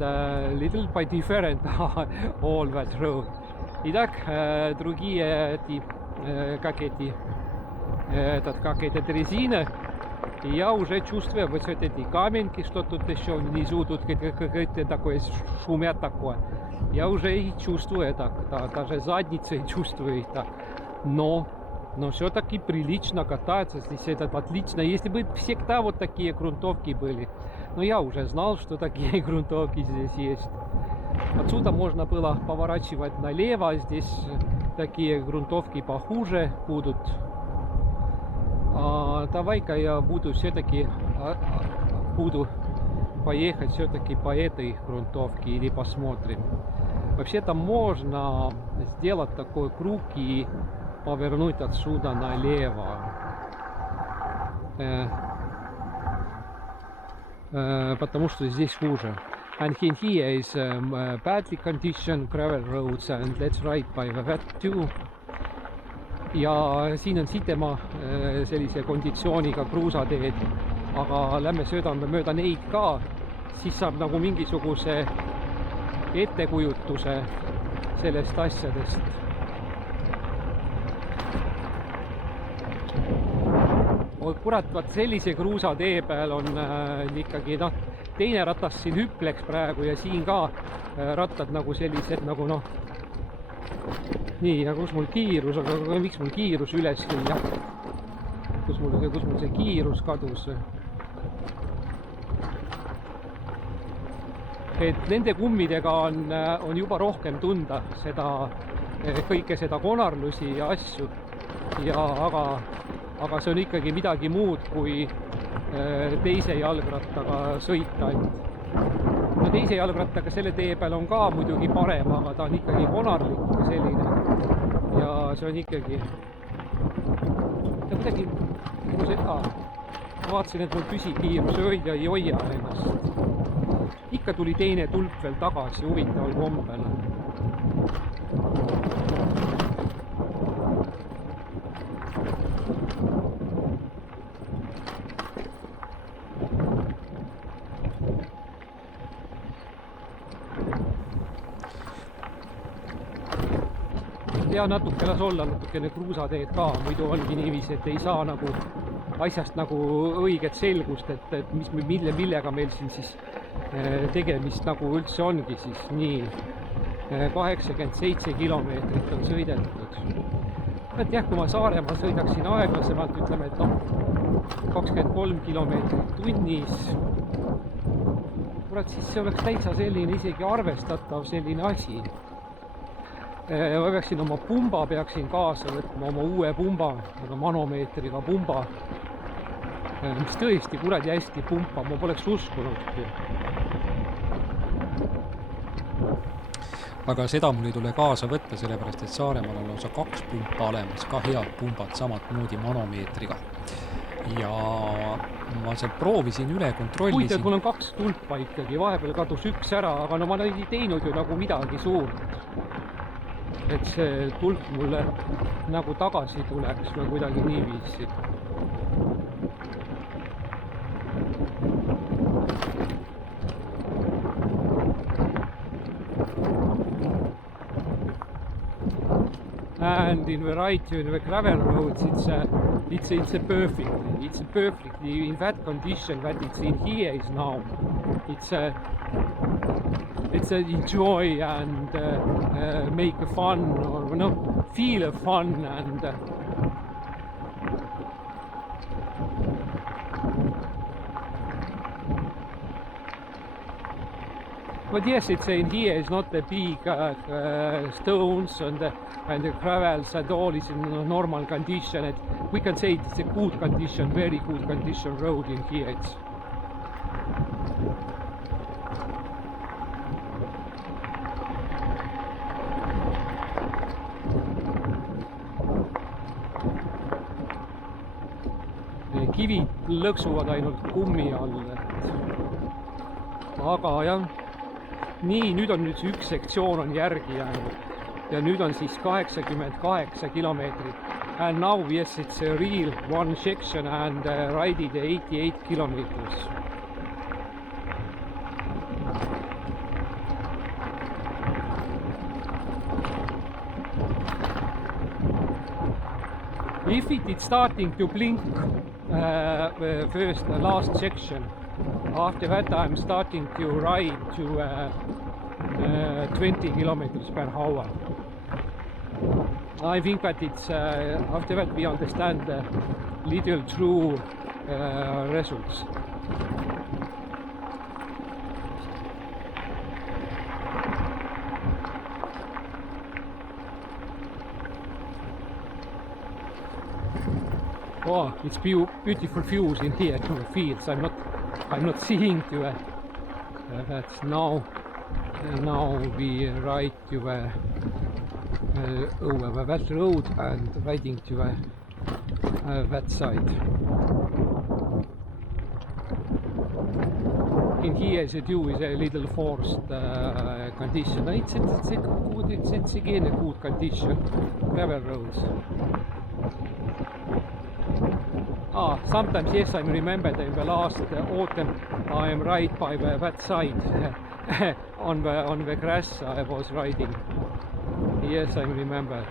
little by different all that road. Итак, другие как эти резины, я уже чувствую вот эти каменки, что тут еще внизу, тут какое-то такое шумят такое. Я уже и чувствую это, даже задницей чувствую это. Но все-таки прилично кататься, здесь это отлично. Если бы всегда вот такие грунтовки были, но я уже знал, что такие грунтовки здесь есть. Отсюда можно было поворачивать налево, здесь такие грунтовки похуже будут. Давай-ка я буду все-таки поехать все-таки по этой грунтовке или посмотрим. Вообще-то можно сделать такой круг и повернуть отсюда налево. Потому что здесь хуже. And here is badly conditioned gravel roads and let's ride by that too. Ja siin on Sitemaa sellise konditsiooniga kruusateed, aga lähme söödame mööda neid ka, siis saab nagu mingisuguse ettekujutuse sellest asjadest. Kurat, vaat sellise kruusatee peal on ikkagi teine ratas siin hüpleks praegu ja siin ka rattad nagu sellised nagu nii, kus mul kiirus, aga miks mul kiirus üles lüüa? Kus mul see kiirus kadus? Et nende kummidega on juba rohkem tunda kõike seda konarlusi ja asju. Aga see on ikkagi midagi muud kui teise jalgrattaga sõita. No teise jalgrattaga selle tee peal on ka muidugi parem, aga ta on ikkagi konarlik selline. Ja see on ikkagi kuidagi ma vaatasin, et mul püsikiiruse hoidja ei hoia ennast. Ikka tuli teine tulp veel tagasi huvitaval kombel. Ja natuke las olla natukene kruusateed ka, muidu ongi niiviisi, et ei saa nagu asjast nagu õiget selgust, et millega meil siin siis tegemist nagu üldse ongi siis nii 87 kilomeetrit on sõidetud. Et jah, kui ma Saaremaa sõidaksin aeglasemalt, ütleme, et 23 kilomeetrit tunnis, kurat, siis see oleks täitsa selline isegi arvestatav selline asi. Ma peaksin oma pumba kaasa võtma, oma uue pumba, manomeetriga pumba. mis tõesti kuradi hästi pumpab, ma poleks uskunudki. Aga seda mul ei tule kaasa võtta, sellepärast et Saaremaal on lausa 2 pumpa olemas, ka head pumbad samat moodi manomeetriga. Ja ma seal proovisin üle, kontrollisin. Kuid, mul on 2 tulpa ikkagi, vahepeal kadus 1 ära, aga no ma ei teinud ju nagu midagi suurt. Et see tulp mulle nagu tagasi tuleks või kuidagi nii viisi. And in the right, in the gravel roads, it's perfectly in that condition that it's in here is now. It's a enjoy and make a fun or no, feel a fun and but yes, it's in here is not the big stones and the gravels and all is in a normal condition. We can say it's a good condition, very good condition road in here. It's kivid lõksuvad ainult kummi all. Aga jah, nii, nüüd on nüüd see üks sektsioon on järgi jäänud ja nüüd on siis 88 kilomeetrit. And now yes, it's a real one section and rided 88 kilometers. If it's starting to blink first, the last section, after that I'm starting to ride to 20 kilometers per hour. I think that it's after that we understand the little true results. Oh, it's beautiful views in here to the fields. I'm not seeing to that's now we ride to over that road and riding to that side. In here the view is a little forced condition. It's again a good condition. Gravel roads. Sometimes yes, I remember that in the last autumn I am right by that side on the grass I was riding. Yes, I remember.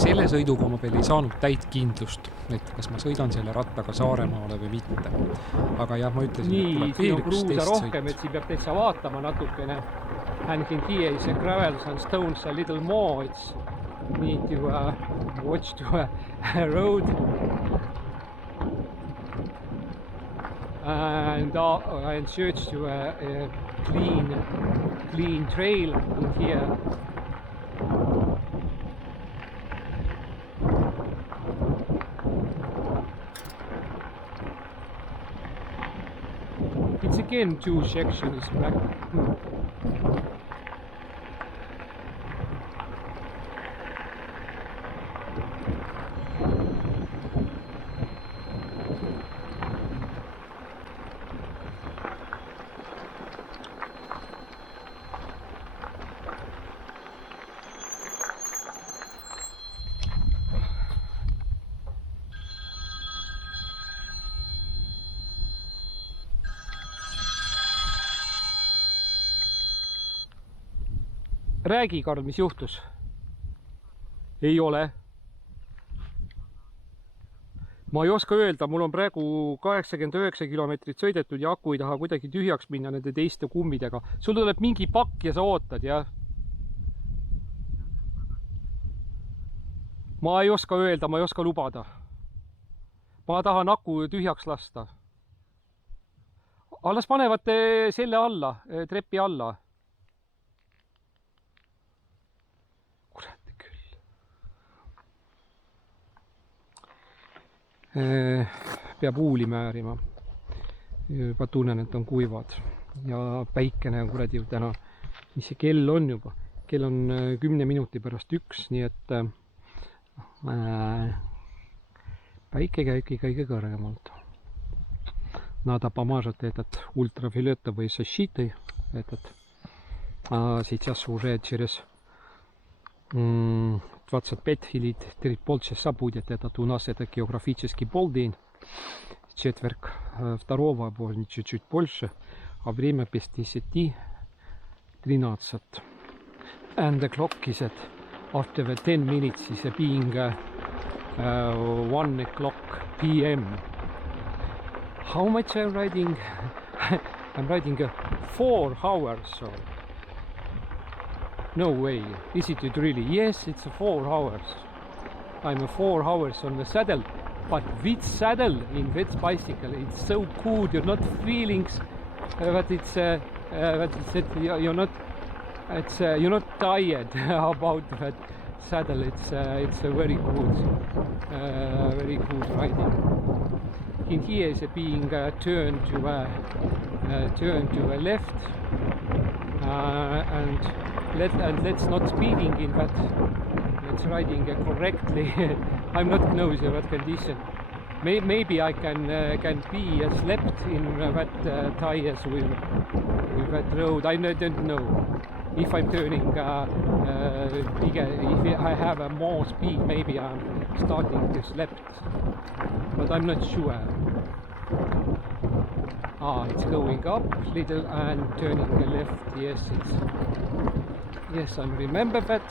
Selle sõiduga ma veel ei saanud täit kindlust, et kas ma sõidan selle rattaga Saaremaale või mitte. Aga jah, ma ütlesin, nii, siin on kruusa testsõit. rohkem, et siin peab täitsa vaatama natukene. And in here is a gravels and stones a little more. It's need to watch to a road. And search to a clean trail in here. It's again 2 sections back. Räägi, Karl, mis juhtus? Ei ole. Ma ei oska öelda, mul on praegu 89 kilomeetrit sõidetud ja aku ei taha kuidagi tühjaks minna nende teiste kummidega. Sul tuleb mingi pakk ja sa ootad, jah? Ma ei oska öelda, ma ei oska lubada. Ma tahan aku tühjaks lasta. Alles panevad selle alla, trepi alla. Kurat küll. Peab uuli määrima. Juba tunnen, et on kuivad. Ja päikene on kuradi täna. Mis see kell on juba? Kell on 10 minuti pärast 1, nii et päike käibki kõige kõrgemalt. Надо помажать этот ультрафиолетовой защитой. Сейчас уже через 25 или 3 полчаса будет этот у нас это географический полдень. Четверг второго, чуть-чуть больше, а время без 10:13. And the clock is at after 10 minutes is being 1 o'clock p.m. How much I'm riding? I'm riding 4 hours. So. No way. Is it really? Yes, it's 4 hours. I'm 4 hours on the saddle. But with saddle in with bicycle, it's so cool. You're not feeling that it's you're not. You're not tired about that saddle. It's a very good riding. In here is being turned to a left, and let's not speeding in that. Let's riding correctly. I'm not knows what condition. Maybe I can be slept in that tires with that road. I don't know. If I'm turning bigger, if I have a more speed, maybe I'm starting to slip, but I'm not sure. It's going up little and turning left. Yes, I remember that.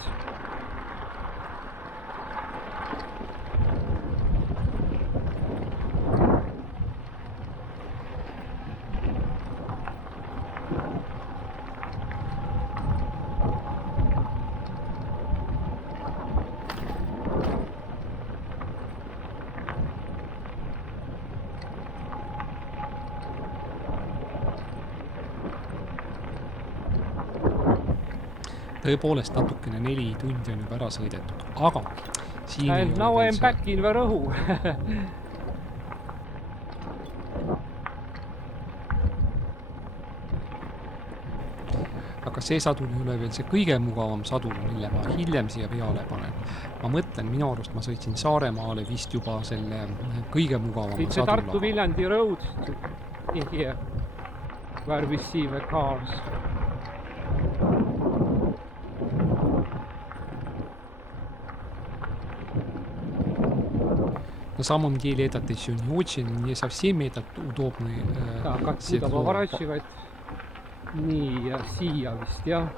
Tõepoolest natukene 4 tundi on juba ära sõidetud, aga siin and now I'm back in the Rõhu. Aga see sadul ei ole veel see kõige mugavam sadul, mille ma hiljem siia peale panen. Ma mõtlen, minu arust ma sõitsin Saaremaale vist juba selle kõige mugavama sadula. It's a Tartu-Viljandi road in here where we see the cars. На самом деле этот еще не очень, не совсем этот удобный. Так, отсюда поворачивать. Nii, ja siia vist, jah.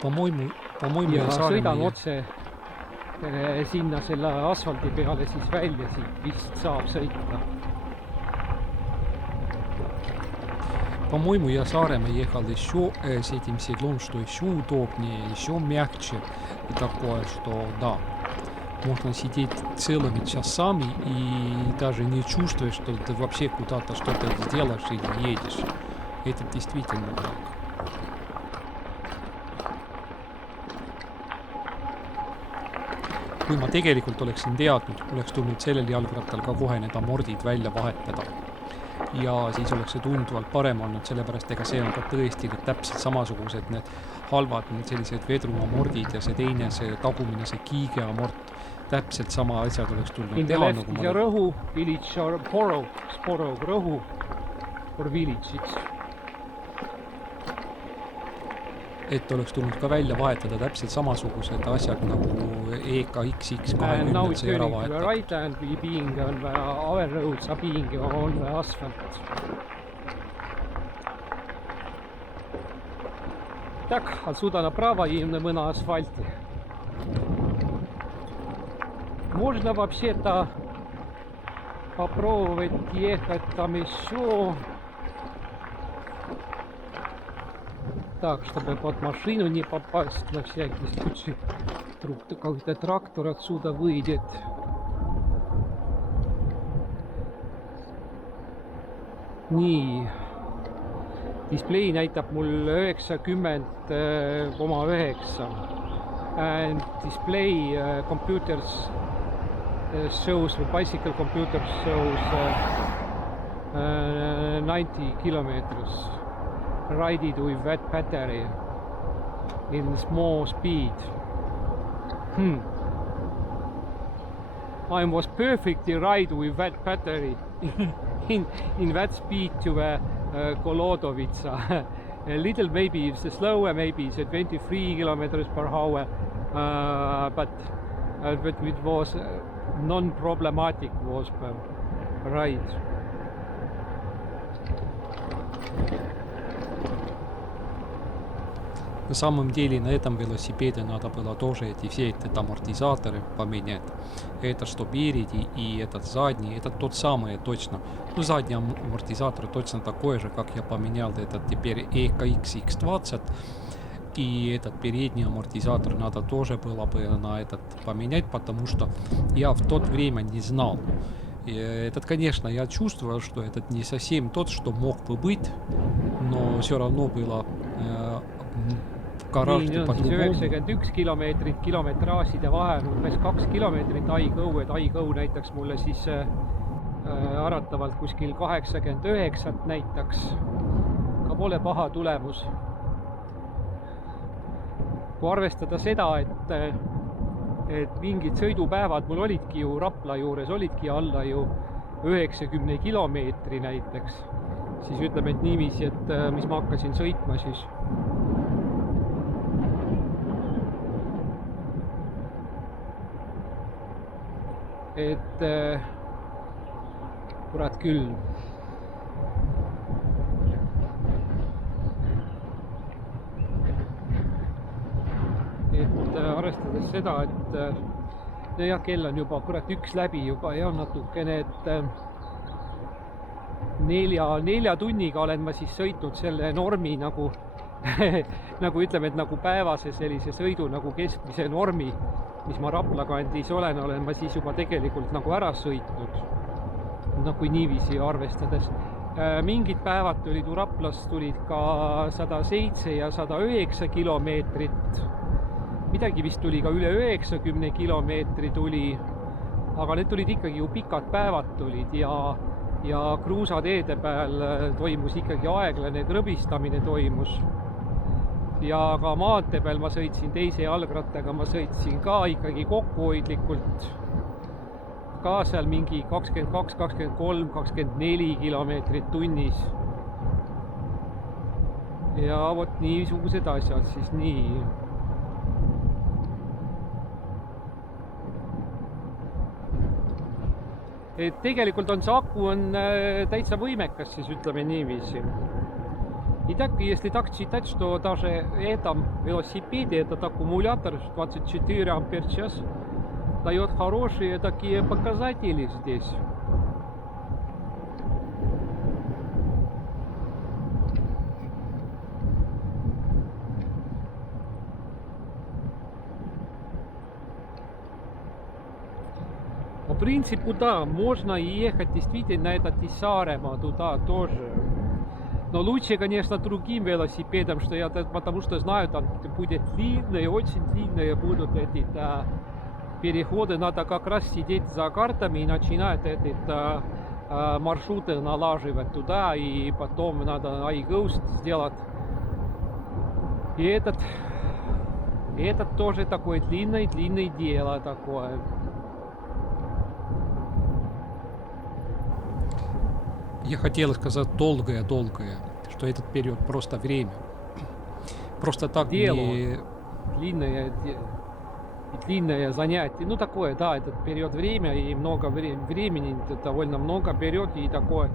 По-моему, ja sõidan otse sinna selle asfaldi peale siis välja, siit vist saab sõita. По-моему, я Сaaremaa ехал еще с этим седлом, что еще удобнее, еще мягче. И такое, что да. Можно сидеть целыми часами и даже не чувствуешь, что ты вообще куда-то что-то сделаешь или едешь. Это действительно так. Kui ma tegelikult oleksin teadnud, oleks tulnud sellel jalgrattal ka kohe need amordid välja vahetada. Ja siis oleks see tunduvalt parem olnud, sellepärast ega see on ka tõesti täpselt samasugused need halvad sellised vedruamordid ja see teine, see tagumine, see kiigeamort. Täpselt sama asjad oleks tulnud teha nagu ma... ja Rõhu, village or Sporov, Rõhu or villages. Et oleks tulnud ka välja vahetada täpselt samasugused asjad nagu EKXX 20 and now it's see ära turning to the right and we being on the our roads are being on the asphalt. Так, отсюда направо и мы на асфальте. Можно вообще-то попробовать ехать там еще. Так, чтобы под машину не попасть на всякий случай. какой-то трактор отсюда выйдет. Nii, display näitab mul 90,9 and display computers shows, the bicycle computer shows 90 kilometers rided with that battery in small speed. I was perfectly ride with that battery in that speed to Kolodovitsa. A little maybe it's slower, maybe it's 23 kilometers per hour, but it was non-problematic was ride. На самом деле на этом велосипеде надо было тоже все эти амортизаторы поменять. Это что переди и этот задний, это тот самый точно. Ну, задний амортизатор точно такой же, как я поменял этот теперь EKX-X20. И этот передний амортизатор надо тоже было бы на этот поменять, потому что я в то время не знал. И этот, конечно, я чувствовал, что этот не совсем тот, что мог бы быть, но все равно было nii, on siis 91 kilomeetrit, kilometraažide vahe on umbes 2 kilomeetrit iGo, et iGo näitaks mulle siis aratavalt kuskil 89 näitaks, ka pole paha tulemus. Kui arvestada seda, et mingid sõidupäevad mul olidki ju Rapla juures, olidki alla ju 90 kilomeetri näiteks, siis ütleme, et niiviisi, et mis ma hakkasin sõitma siis et kurat küll. Et arvestades seda, et jah, kell on juba kurat 1 läbi juba ja natukene, et 4 tunniga olen ma siis sõitnud selle normi nagu nagu ütleme, et nagu päevase sellise sõidu nagu keskmise normi, mis ma Rapla kandis olen ma siis juba tegelikult nagu ära sõitnud. No kui niiviisi arvestades. Mingid päevad tulid Raplas tulid ka 107 ja 109 kilomeetrit. Midagi vist tuli ka üle 90 kilomeetri tuli, aga need tulid ikkagi ju pikad päevad tulid ja kruusateede peal toimus ikkagi aeglane krõbistamine toimus. Ja ka maantee peal ma sõitsin teise jalgrattaga, ma sõitsin ka ikkagi kokkuhoidlikult ka seal mingi 22, 23, 24 kilomeetrit tunnis. Ja vot niisugused asjad siis nii. Et tegelikult on see aku on täitsa võimekas, siis ütleme niiviisi. И так, если так считать, что даже этом велосипеде этот аккумулятор 24 ампер-час дает хорошие такие показатели здесь. По принципу, да, можно ехать действительно на этот из Сaaremaa туда тоже. Но лучше, конечно, другим велосипедом, что я, потому что знаю, там будет длинные, очень длинные будут эти переходы. Надо как раз сидеть за картами и начинать эти маршруты налаживать туда, и потом надо iGhost сделать. И этот тоже такое длинное дело такое. Я хотел сказать долгое, что этот период просто время. Просто так не... Длинное занятие. Ну, такое, да, этот период время и много времени, довольно много берет и такое.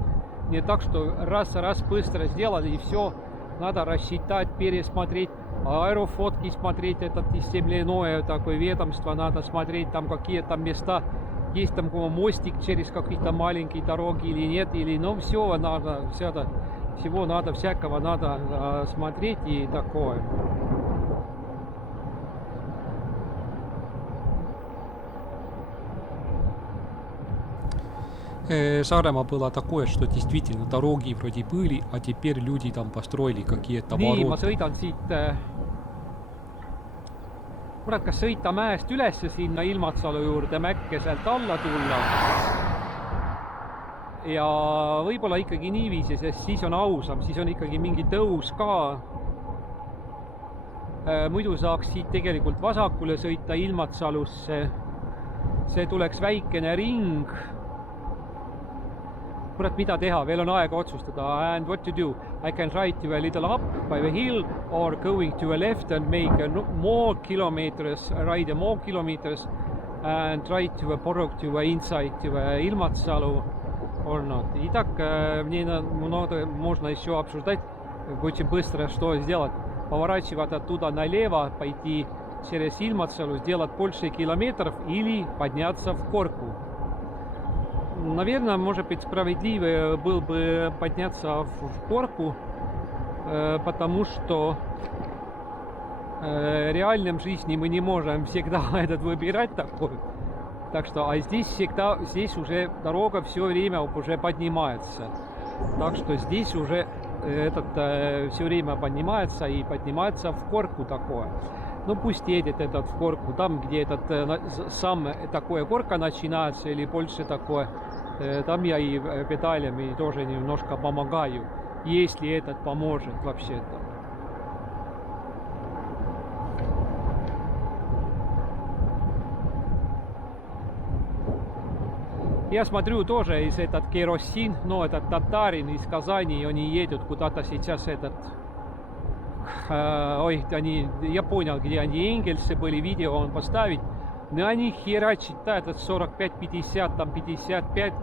Не так, что раз быстро сделали и все. Надо рассчитать, пересмотреть, аэрофотки смотреть, это земляное такое ведомство, надо смотреть там какие там места. Есть там мостик через какие-то маленькие дороги или нет, или, ну, все надо, всего надо, всякого надо смотреть и такое. Сaaremaa было такое, что действительно дороги вроде были, а теперь люди там построили какие-то nii, ma ворота. sõidan siit kurat, kas sõita mäest ülesse sinna Ilmatsalu juurde mäkke sealt alla tulla ja võib-olla ikkagi niiviisi, sest siis on ausam, siis on ikkagi mingi tõus ka. Muidu saaks siit tegelikult vasakule sõita Ilmatsalusse, see tuleks väikene ring. Kurat, mida teha, veel on aega otsustada. And what to do? I can ride to a little up by the hill or going to a left and make more kilometers, ride more kilometers and try to a porog to a inside to a Ilmatsalu or not. Итак, мне можно еще обсуждать очень быстро, что сделать. Поворачивать оттуда налево, пойти через Ilmatsalu, сделать больше километров или подняться в горку. Наверное, может быть, справедливее был бы подняться в горку, потому что в реальном жизни мы не можем всегда этот выбирать такой. Так что, а здесь всегда, здесь уже дорога все время уже поднимается. Так что здесь уже этот все время поднимается и поднимается в горку такое. Ну пусть едет этот в горку, там где этот сам такое горка начинается или больше такое, там я и педалями тоже немножко помогаю, если этот поможет вообще-то. Я смотрю тоже из этот керосин, но этот татарин из Казани, они едут куда-то сейчас этот... я понял, где они, Энгельсы были, видео он поставить. Но они херачат, да, этот 45-50, там 55,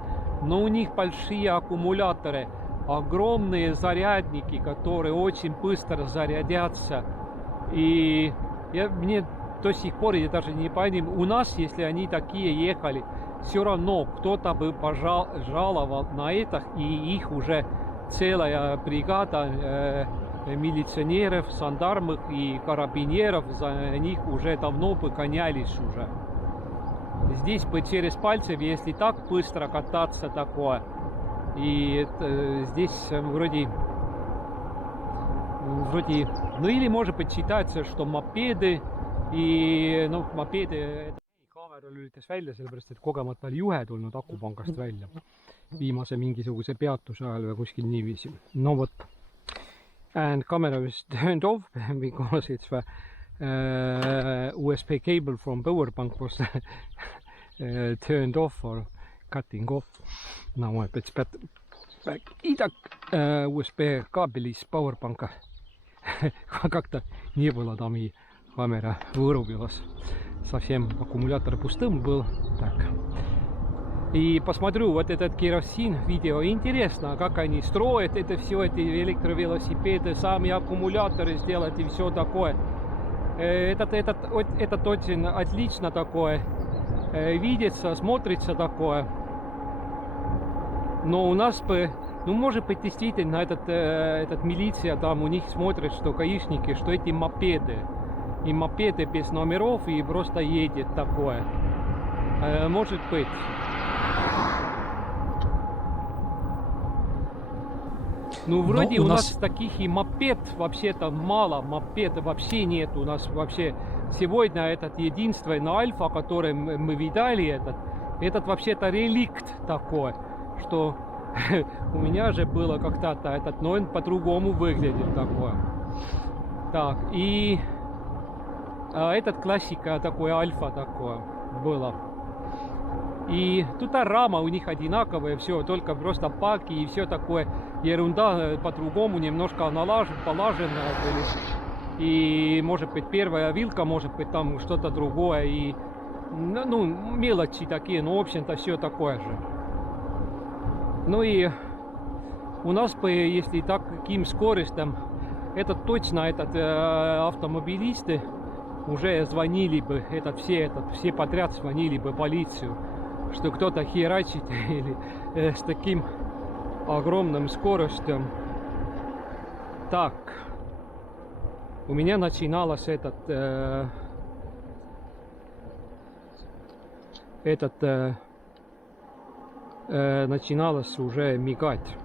но у них большие аккумуляторы, огромные зарядники, которые очень быстро зарядятся. И мне до сих пор я даже не понимаю, у нас, если они такие ехали, все равно кто-то бы жаловал на это, и их уже целая бригада милиционеров, сандармов и карабинеров за них уже давно бы гонялись уже. Здесь бы через пальцы, если так быстро кататься такое, и здесь вроде, ну или может быть считается, что мопеды и, ну mopede kaamera lülitas välja, sellepärast et kogemata oli juhe tulnud akupangast välja viimase mingisuguse peatuse ajal või kuskil niiviisi. No vot. And camera was turned off because it's the USB cable from power bank was turned off or cutting off. Now it's back. Итак, USB кабель из powerbanka. Как-то не было там и камера вырубилась. Совсем аккумулятор пустым был. Так. И посмотрю вот этот керосин видео. Интересно, как они строят это все, эти электровелосипеды, сами аккумуляторы сделать и все такое. Этот очень отлично такое видится, смотрится такое. Но у нас бы, ну может быть действительно этот милиция там у них смотрит, что гаишники, что эти мопеды. И мопеды без номеров и просто едет такое. Может быть. Ну, вроде у нас таких и мопед вообще-то мало, мопеда вообще нет. У нас вообще сегодня этот единственный альфа, который мы видали, этот вообще-то реликт такой, что у меня же было как-то этот, но он по-другому выглядит такой. Так, и этот классика такой альфа такое было. И тут рама у них одинаковая, все, только просто паки и все такое. Ерунда по-другому немножко полажена. И может быть первая вилка, может быть там что-то другое. И ну мелочи такие, но в общем-то все такое же. Ну и у нас бы, если таким скоростям, это точно автомобилисты уже звонили бы, все подряд звонили бы полицию, что кто-то херачит или с таким огромным скоростью. Так, у меня начиналось начиналось уже мигать.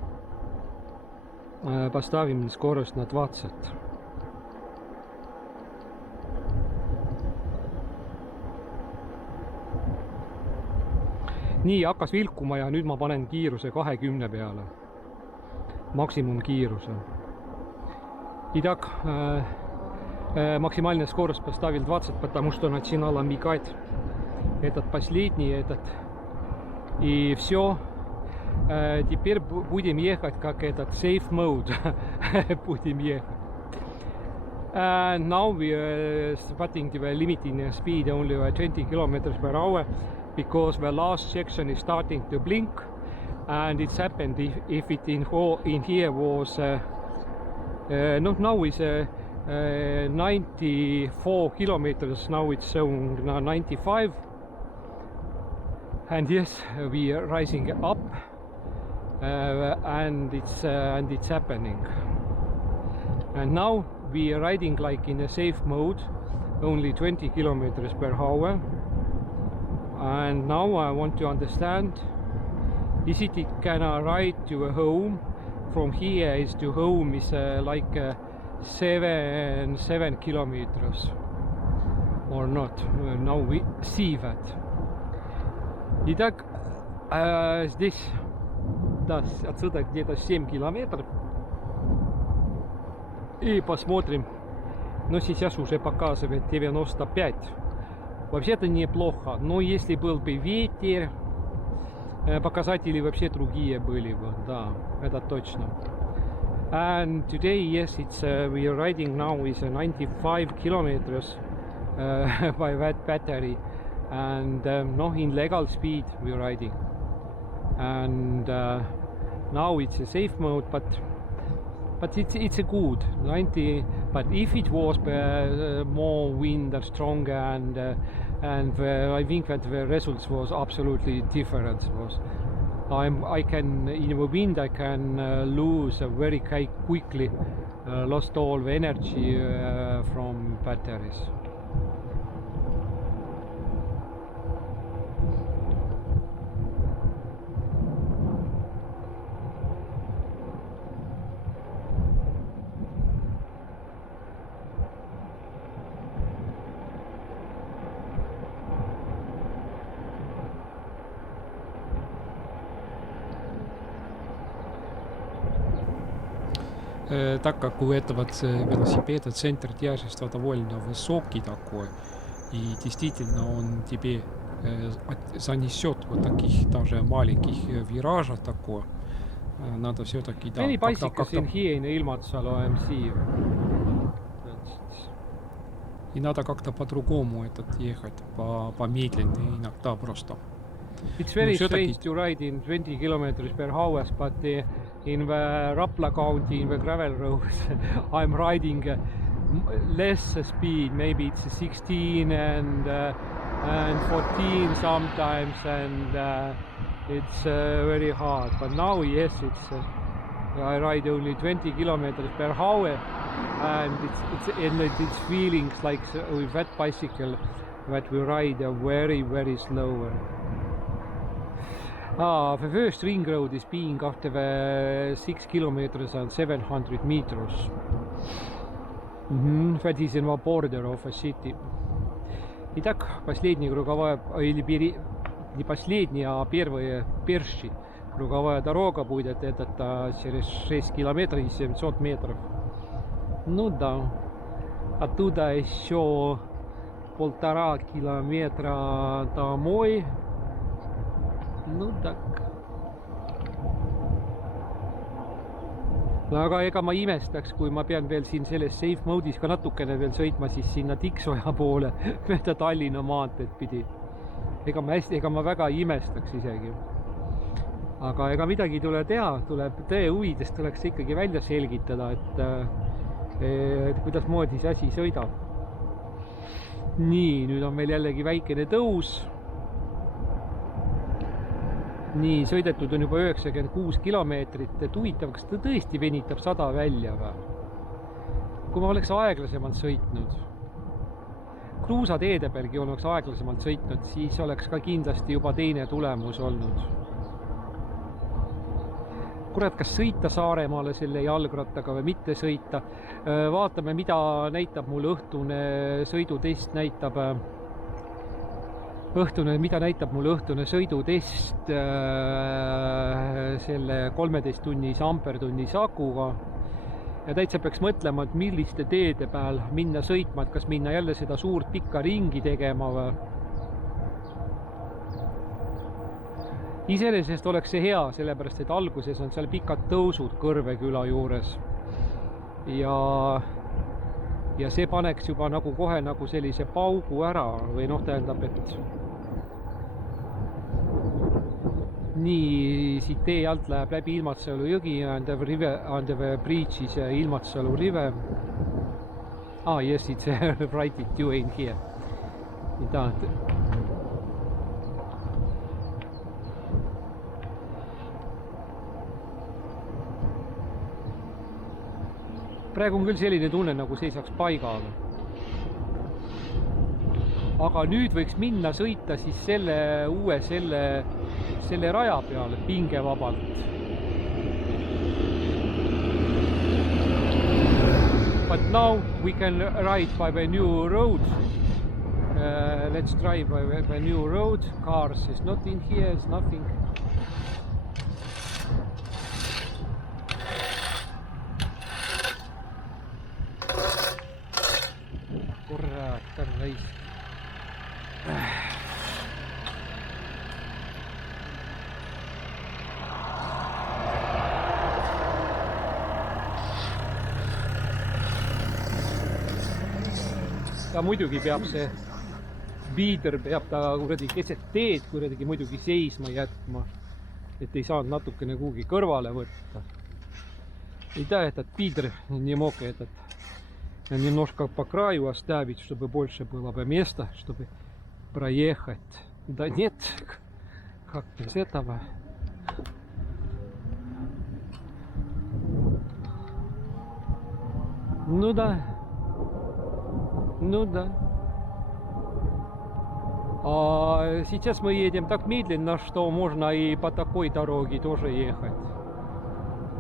Поставим скорость на 20. Nii, hakkas vilkuma ja nüüd ma panen kiiruse 20 peale. Maksimumkiiruse. Итак, максимальная скорость поставил 20, потому что начинала мигать. Этот последний, этот. И все. Теперь будем ехать как этот safe mode. Будем ехать. Now we are starting to limiting speed only 20 km per hour because the last section is starting to blink, and it's happened if it in here was now is 94 kilometers, now it's showing 95, and yes, we are rising up. And it's happening. And now we are riding like in a safe mode, only 20 kilometers per hour. And now I want to understand, is it can I ride to a home? From here is to home is like 7 kilometers or not. Now we see that. Итак, здесь отсюда где-то 7 километров. И посмотрим. Но сейчас уже показывает 95. Вообще-то неплохо. Но если был бы ветер, показатели вообще другие были бы. Да, это точно. And today, yes, it's we are riding now is 95 kilometers by that battery. And no, in legal speed we are riding. And now it's a safe mode, but it's a good 90. But if it was more wind and stronger, and I think that the results was absolutely different. I can in the wind I can lose very quickly, lost all the energy from batteries. Так как у этого велосипеда центр тяжести довольно высокий такой, и действительно он тебе занесет вот таких даже маленьких виражах такое, надо все-таки да, Many bicycles in here in Ilmatsalo MC. И надо как-то по-другому ехать, помедленнее иногда просто. It's very strange to ride in 20 kilometers per hour, but in the Rapla County, in the gravel roads, I'm riding less speed. Maybe it's 16 and 14 sometimes, and it's very hard. But now, yes, it's I ride only 20 kilometers per hour, and it's feelings like with that bicycle that we ride very, very slower. The first ring road is being after the 6 kilometers and 700 meters. That is in the border of a city. Итак, последняя круговая, или не последняя, а первая перши круговая дорога будет через 6 километров и 700 метров. Ну да, оттуда еще 1,5 километра домой. Ну так. Aga ega ma imestaks, kui ma pean veel siin selles safe mode'is ka natukene veel sõitma siis sinna Tiksoja poole mööda Tallinna maanteed pidi. Ega ma väga imestaks isegi. Aga ega midagi tule teha, tuleb tõe huvides tuleks ikkagi välja selgitada, et kuidas moodi see asi sõidab. Nii, nüüd on meil jällegi väikene tõus. Nii, sõidetud on juba 96 kilomeetrit, et huvitav, kas ta tõesti venitab 100 välja või? Kui ma oleks aeglasemalt sõitnud, kruusateede pealgi oleks aeglasemalt sõitnud, siis oleks ka kindlasti juba teine tulemus olnud. kurat, kas sõita Saaremaale selle jalgrattaga või mitte sõita. Vaatame, mida näitab mulle õhtune sõidutest, mida näitab mulle õhtune sõidutest selle 13-tunnise ampertunnise akuga. Ja täitsa peaks mõtlema, et milliste teede peal minna sõitma, et kas minna jälle seda suurt pikka ringi tegema või. Iseenesest oleks see hea, sellepärast et alguses on seal pikad tõusud Kõrveküla juures. Ja see paneks juba nagu kohe nagu sellise paugu ära või tähendab, et nii siit tee alt läheb läbi Ilmatsalu jõgi and the bridge is Ilmatsalu river. Yes, it's right it you in here. Praegu on küll selline tunne, nagu seisaks paigal. Aga nüüd võiks minna sõita siis selle raja peale pingevabalt. But now we can ride by the new road. Let's drive by the new road. Cars is not in here, it's nothing. Kurat, raisk. Ta muidugi peab see biider peab ta kuradi keset teed kuradi muidugi seisma jätma, et ei saanud natukene kuhugi kõrvale võtta. И да, этот бидер не мог немножко по краю оставить, чтобы больше было бы места, чтобы проехать. Да нет, как без этого. Ну да. Сейчас мы едем так медленно, что можно и по такой дороге тоже ехать.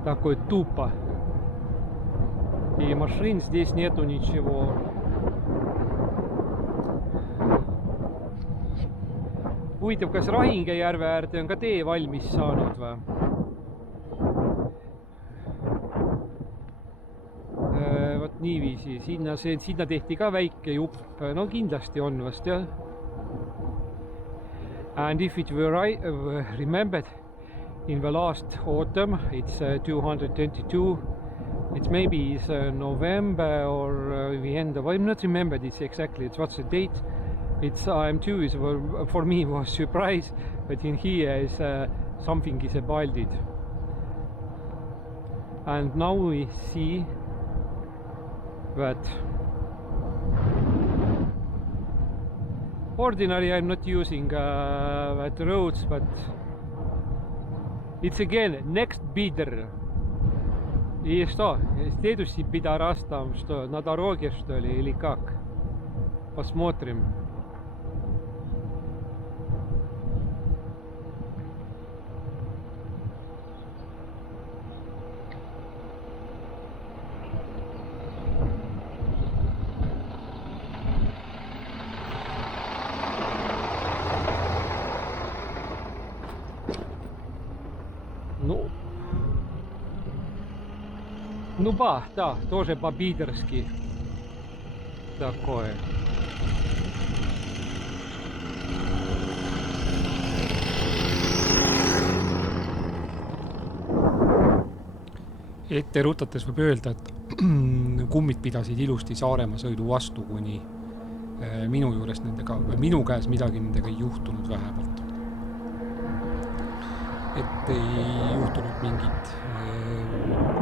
Такой тупо. И машин здесь нету ничего. Huvitav, kas Lahingujärve äärde on ka tee valmis saanud või? Vot niiviisi, sinna tehti ka väike jupp, no kindlasti on vast jah. And if it were remembered in the last autumn, it's 222, it's maybe November or the end of, I'm not remembered it's exactly, it's what's the date. It's IM2 is for me was surprise, but in here is something is about it. And now we see that ordinary I'm not using that roads, but it's again next bidder. И что? Следующий пидорас там, что на дороге, что ли, или как? Посмотрим. Ну ба, да, тоже по-бидерски такое. Ette rutates võib öelda, et kummid pidasid ilusti Saaremaa sõidu vastu, kuni minu juures nendega, või minu käes midagi nendega ei juhtunud vähemalt. Et ei juhtunud mingit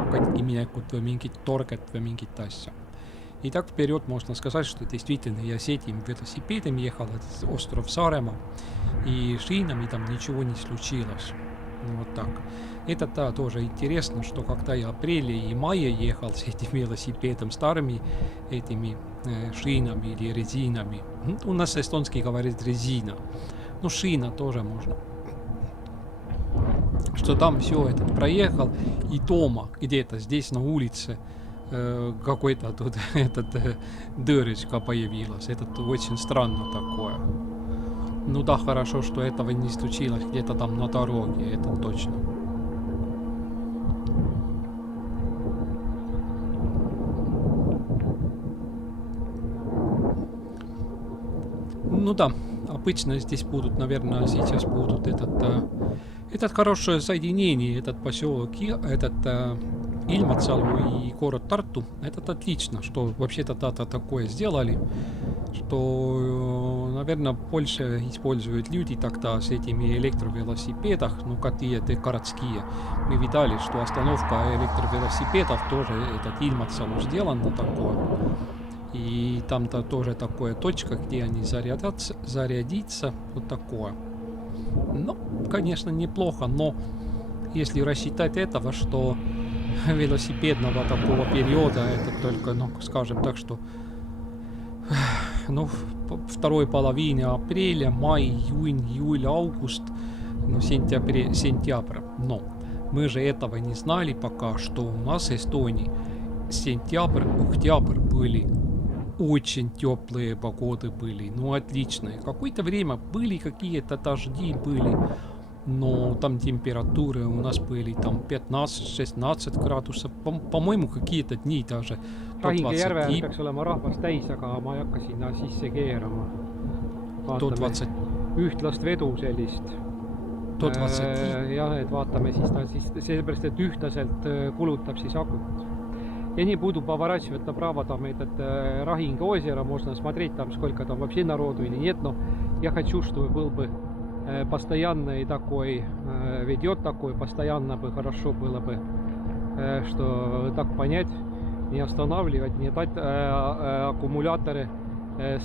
katki minekut või mingit torget või mingit asja. И так в период можно сказать, что действительно я с этим велосипедом ехал, этот остров Саарема, и шинами там ничего не случилось. Вот так. Это да, тоже интересно, что когда я в апреле и мае ехал с этим велосипедом, старыми этими шинами или резинами. У нас эстонский говорит резина. Ну, шина тоже можно. что там все этот проехал, и дома где-то здесь на улице какой-то тут этот дырочка появилась. Это очень странно такое. Ну да, хорошо, что этого не случилось где-то там на дороге, это точно. Ну да, обычно здесь будут, наверное, сейчас будут этот хорошее соединение, этот поселок, этот Ilmatsalu и город Тарту. Это отлично, что вообще-то такое сделали, что, наверное, больше используют люди тогда с этими электровелосипедах, ну, какие-то городские. Мы видали, что остановка электровелосипедов тоже этот Ilmatsalu сделана такое. И там-то тоже такая точка, где они зарядятся, вот такое. Ну, конечно, неплохо, но если рассчитать этого, что велосипедного такого периода, это только, ну, скажем так, что ну, второй половине апреля, май, июнь, июль, август, ну, сентябрь. Но мы же этого не знали пока, что у нас в Эстонии сентябрь, октябрь были очень теплые погоды были, ну, отличные. Какое-то время были какие-то дожди были, но там температуры у нас были там 15-16 градусов, по-моему, какие-то дни даже до 20. Järvel peaks olema rahvast täis, aga ma ei hakka sinna sisse keerama. Vaatame ühtlast vedu sellist. Jah, et vaatame siis ta sellepärast, et ühtlaselt kulutab siis akut. Я не буду поворачивать направо, там этот Lahingu озеро, можно смотреть там, сколько там вообще народу или нет, но я хочу, чтобы был бы постоянный такой, ведет такой, постоянно бы хорошо было бы, что так понять, не останавливать, не дать аккумуляторы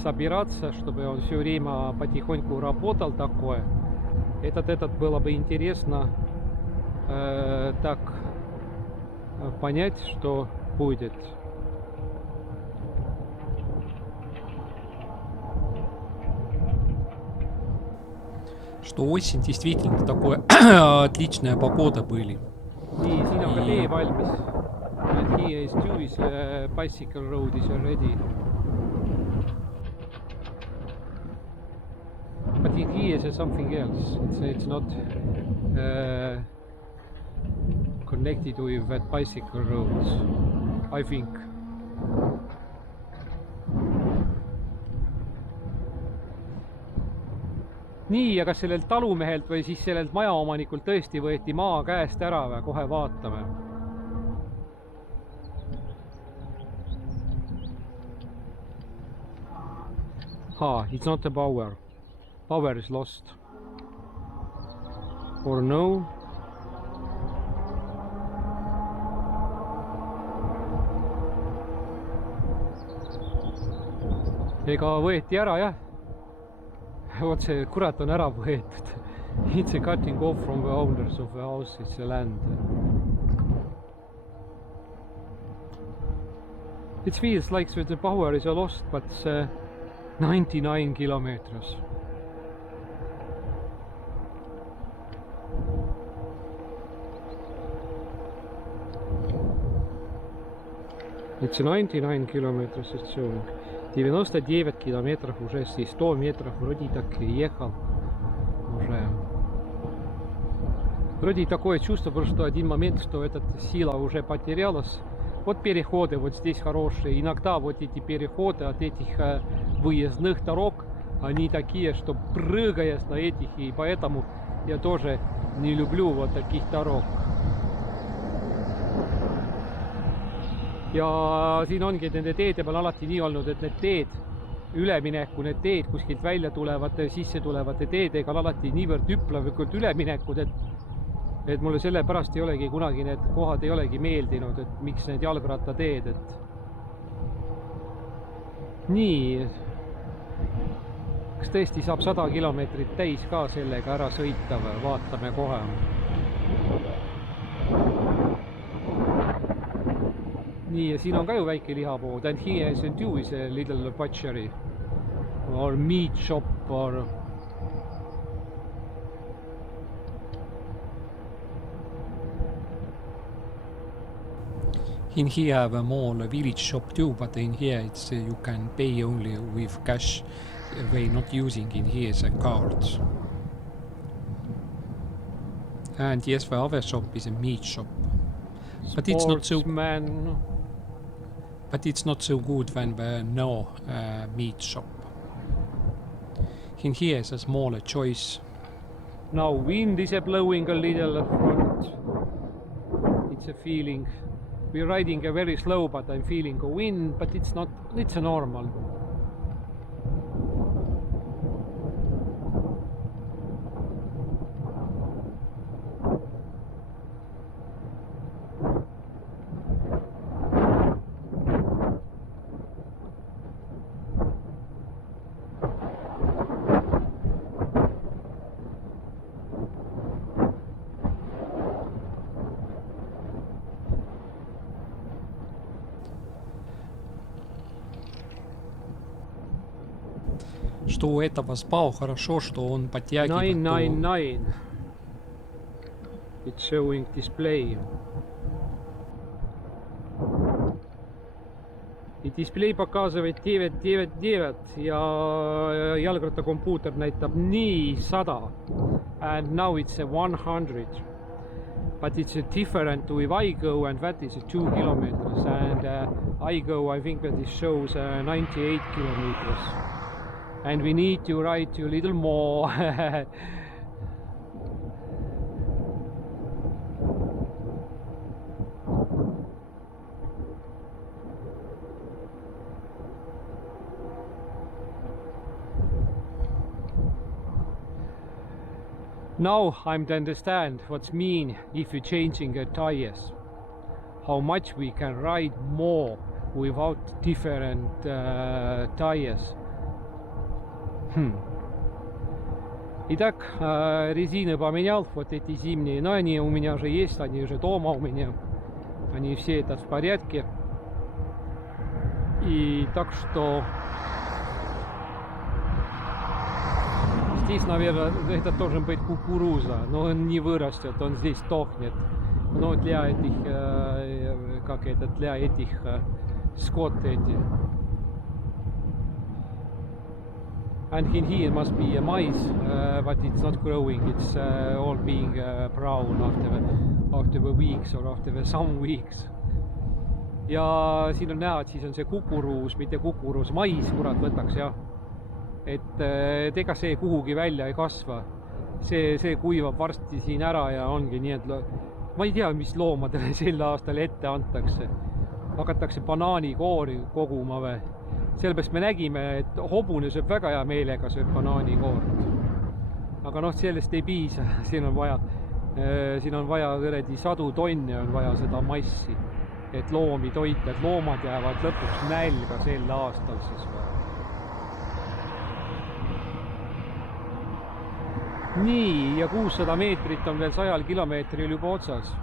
собираться, чтобы он все время потихоньку работал такое. Этот было бы интересно так понять, что будет. Что осень действительно такое отличная погода были. Nii, siin on ka tee valmis. Here is Tüü's bicycle road is already. But here is something else. It's not connected with that bicycle roads, I think. Nii, ja kas sellelt talumehelt või siis sellelt majaomanikult tõesti võeti maa käest ära või? Kohe vaatame. It's not the power. Power is lost. Or no? Ega võeti ära, jah. Vot see kurat on ära võetud. It's a cutting off from the owners of the house, it's the land. It feels like the power is lost, but 99 kilometers. It's 99 kilometers it's showing. 99 километров уже, 100 метров вроде так ехал уже. Вроде такое чувство, потому что один момент, что эта сила уже потерялась. Вот переходы вот здесь хорошие. Иногда вот эти переходы от этих выездных дорог, они такие, что прыгаешь на этих, и поэтому я тоже не люблю вот таких дорог. Ja siin ongi nende teede peal alati nii olnud, et need teed, ülemineku need teed kuskilt välja tulevate, sisse tulevate teedega on alati niivõrd hüplavikud üleminekud, et mulle sellepärast ei olegi kunagi need kohad ei olegi meeldinud, et miks need jalgrattateed, et nii, kas tõesti saab 100 kilomeetrit täis ka sellega ära sõita või? Vaatame kohe. Nii, ja siin on ka ju väike lihapood, and here is a little butchery or meat shop or In here have a small village shop too, but in here it's you can pay only with cash. We're not using in here the cards. And yes, the other shop is a meat shop. But it's not so. Sportsman. But it's not so good than the meat shop. In here is a smaller choice. Now wind is blowing a little front. It's a feeling. We're riding a very slow, but I'm feeling a wind, but it's not. It's a normal. Что у этого ZPAO хорошо, что он подтягивает. 999. It's showing display. И display показывает 999 ja jalgrattakompuuter näitab nii 100. And now it's a 100. But it's a different with iGo, and that is 2 kilometers. And iGo, I think that it shows 98 kilometers. And we need to ride a little more. Now I'm to understand what's mean if you're changing tires. How much we can ride more without different tires. Итак, резины поменял, вот эти зимние, но они у меня же есть, они уже дома у меня, они все это в порядке. И так что здесь, наверное, это должен быть кукуруза, но он не вырастет, он здесь тухнет. Но для этих, как это, для этих скот эти. And in here must be a mice, but it's not growing. It's all being brown after the weeks or after some weeks. Ja siin on näha, et siis on see kukuruus, mitte kukuruus, mais, kurat, võtaks jah. Et ega see kuhugi välja ei kasva. See kuivab varsti siin ära ja ongi nii, et ma ei tea, mis loomadele sel aastal ette antakse. Hakatakse banaanikoori koguma või? Sellepärast me nägime, et hobune sööb väga hea meelega sööb banaanikoort. Aga noh, sellest ei piisa. Siin on vaja kõredi 100 tonni on vaja seda massi, et loomi toita, et loomad jäävad lõpuks nälga sel aastal siis või. Nii, ja 600 meetrit on veel 100 kilomeetril juba otsas.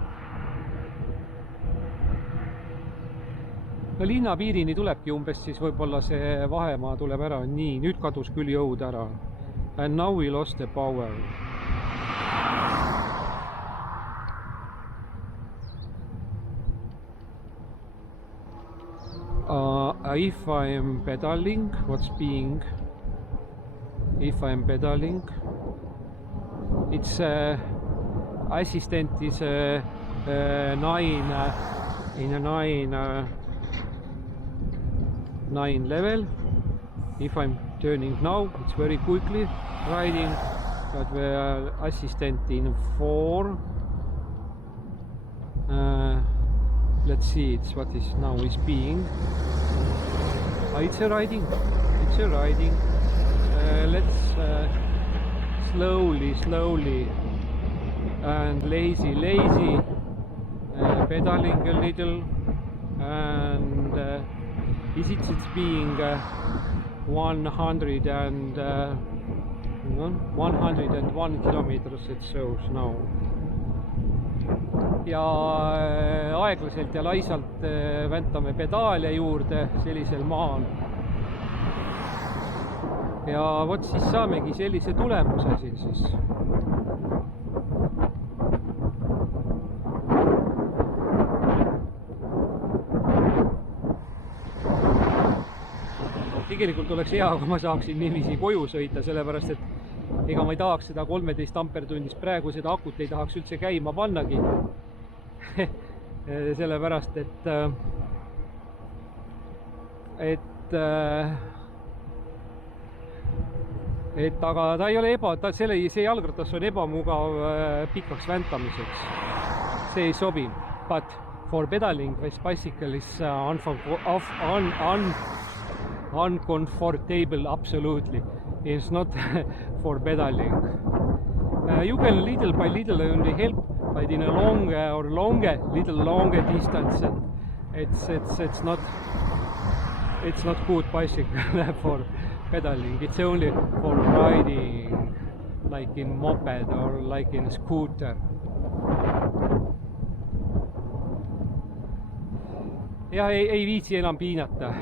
No linna piirini tulebki umbes siis võib-olla see vahemaa tuleb ära. Nii, nüüd kadus küll jõud ära. And now we lost the power. If I'm pedaling, if I'm pedaling, it's assistant is 9 level. If I'm turning now, it's very quickly riding, but the assistant in 4. Let's see, it's what is now is being. It's a riding. Let's slowly and lazy pedaling a little, and it's being 101 kilometers it shows now. Ja aeglaselt ja laisalt väntame pedaale juurde sellisel maal. Ja vot siis saamegi sellise tulemuse siin siis. tegelikult oleks hea, kui ma saaksin niiviisi koju sõita, sellepärast et ega ma ei tahaks seda 13 ampertunnist praegu seda akut ei tahaks üldse käima pannagi. Sellepärast, et aga ta ei ole see jalgratas on ebamugav pikaks väntamiseks. See ei sobi. But for pedaling, this bicycle is uncomfortable, absolutely. It's not for pedaling. You can little by little only help, but in a little longer distance, it's not good bicycle for pedaling. It's only for riding, like in moped or like in scooter. Ja ei viitsi enam piinata.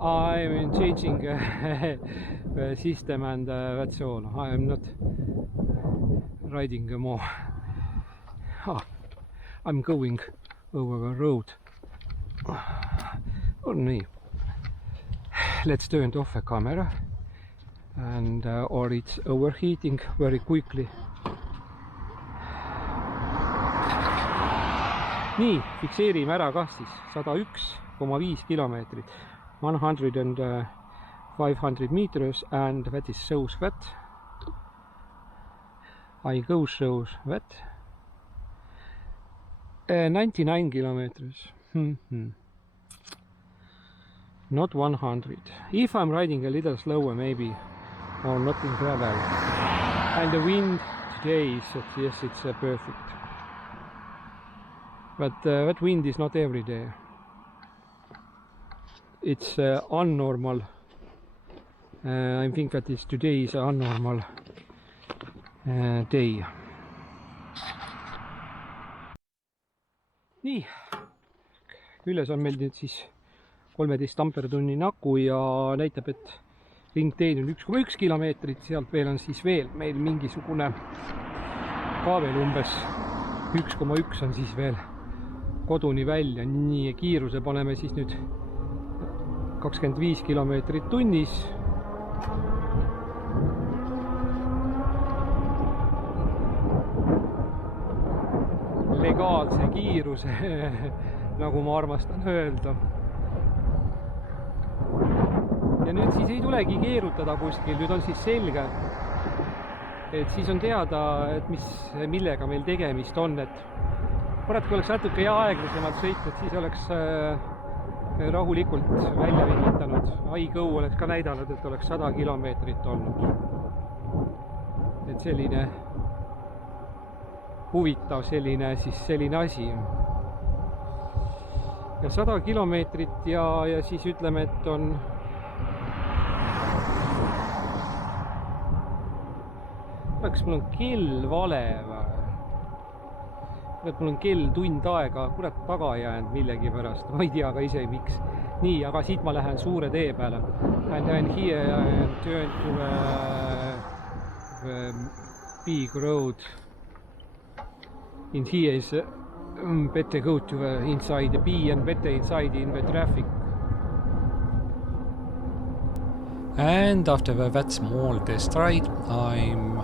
I'm changing system and that's all. I'm not riding more. I'm going over a road. Oh, nee. Let's turn off the camera and or it's overheating very quickly. Nii, fikseerime ära kah siis 101,5 kilomeetrit, 100 and 500 meters, and that is shows that I go shows that 99 kilometers. Not 100. If I'm riding a little slower maybe, or not in gravel, and the wind today is yes, it's perfect. But that wind is not every day. It's unnormal. I think that today is an unnormal day. Nii, küljes on meil nüüd siis 13 ampertunnine aku ja näitab, et ringtee on 1,1 kilomeetrit, sealt veel on siis veel meil mingisugune ka veel umbes 1,1 on siis veel koduni välja. Nii, kiiruse paneme siis nüüd 25 kilomeetrit tunnis. Legaalse kiiruse, nagu ma armastan öelda. Ja nüüd siis ei tulegi keerutada kuskil, nüüd on siis selge, et siis on teada, et millega meil tegemist on, et kurat, kui oleks natuke aeglasemalt sõitnud, siis oleks rahulikult välja vingitanud. iGo oleks ka näidanud, et oleks 100 kilomeetrit olnud. Et selline huvitav selline asi. Ja 100 kilomeetrit ja siis ütleme, et on kas mul on kell vale või? Mul on kell tund aega kurat taga jäänud millegi pärast, ma ei tea ka ise miks. Nii, aga siit ma lähen suure tee peale. And then here I turn to the big road. In here is better go to inside the B and better inside in the traffic. And after that small test ride, I'm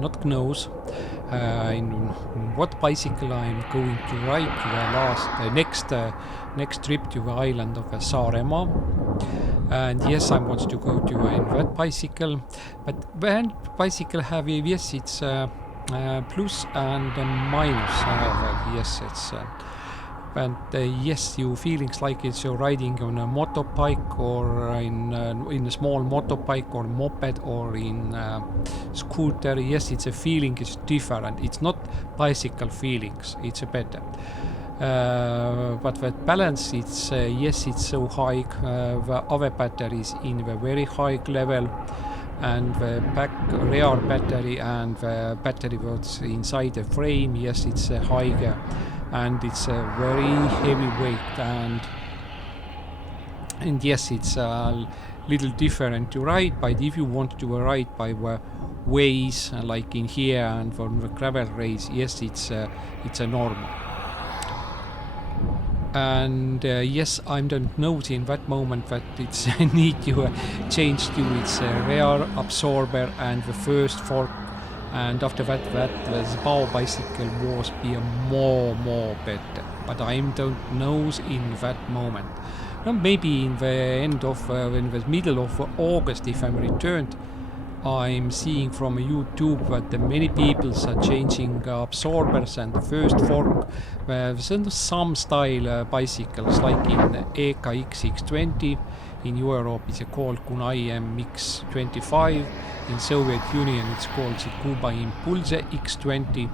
not knows in what bicycle I'm going to ride to the next trip to the island of Saaremaa. And yes, I want to go to that bicycle, but when bicycle have yes, it's plus and minus. Yes, it's and yes, you feelings like it's you're riding on a motorbike or in a small motorbike or moped or in scooter. Yes, it's a feeling is different. It's not bicycle feelings. It's a better. But the balance, it's yes, it's so high. The other batteries in the very high level, and the back rear battery and the battery what's inside the frame. Yes, it's higher. And it's a very heavy weight, and yes, it's a little different to ride, but if you want to ride by the ways like in here and from the gravel race, yes, it's a normal. And yes, I don't know in that moment that it's need to change to its rear absorber and the first fork, and after that the ZPAO bicycle was be more better, but I don't know in that moment. No, maybe in the end of in the middle of August, if I'm returned, I'm seeing from YouTube that many people are changing absorbers and the first fork. There's some style bicycles like in EKX620, in Europe it's called Uznai MX25, in Soviet Union it's called Kuba Impulse X20.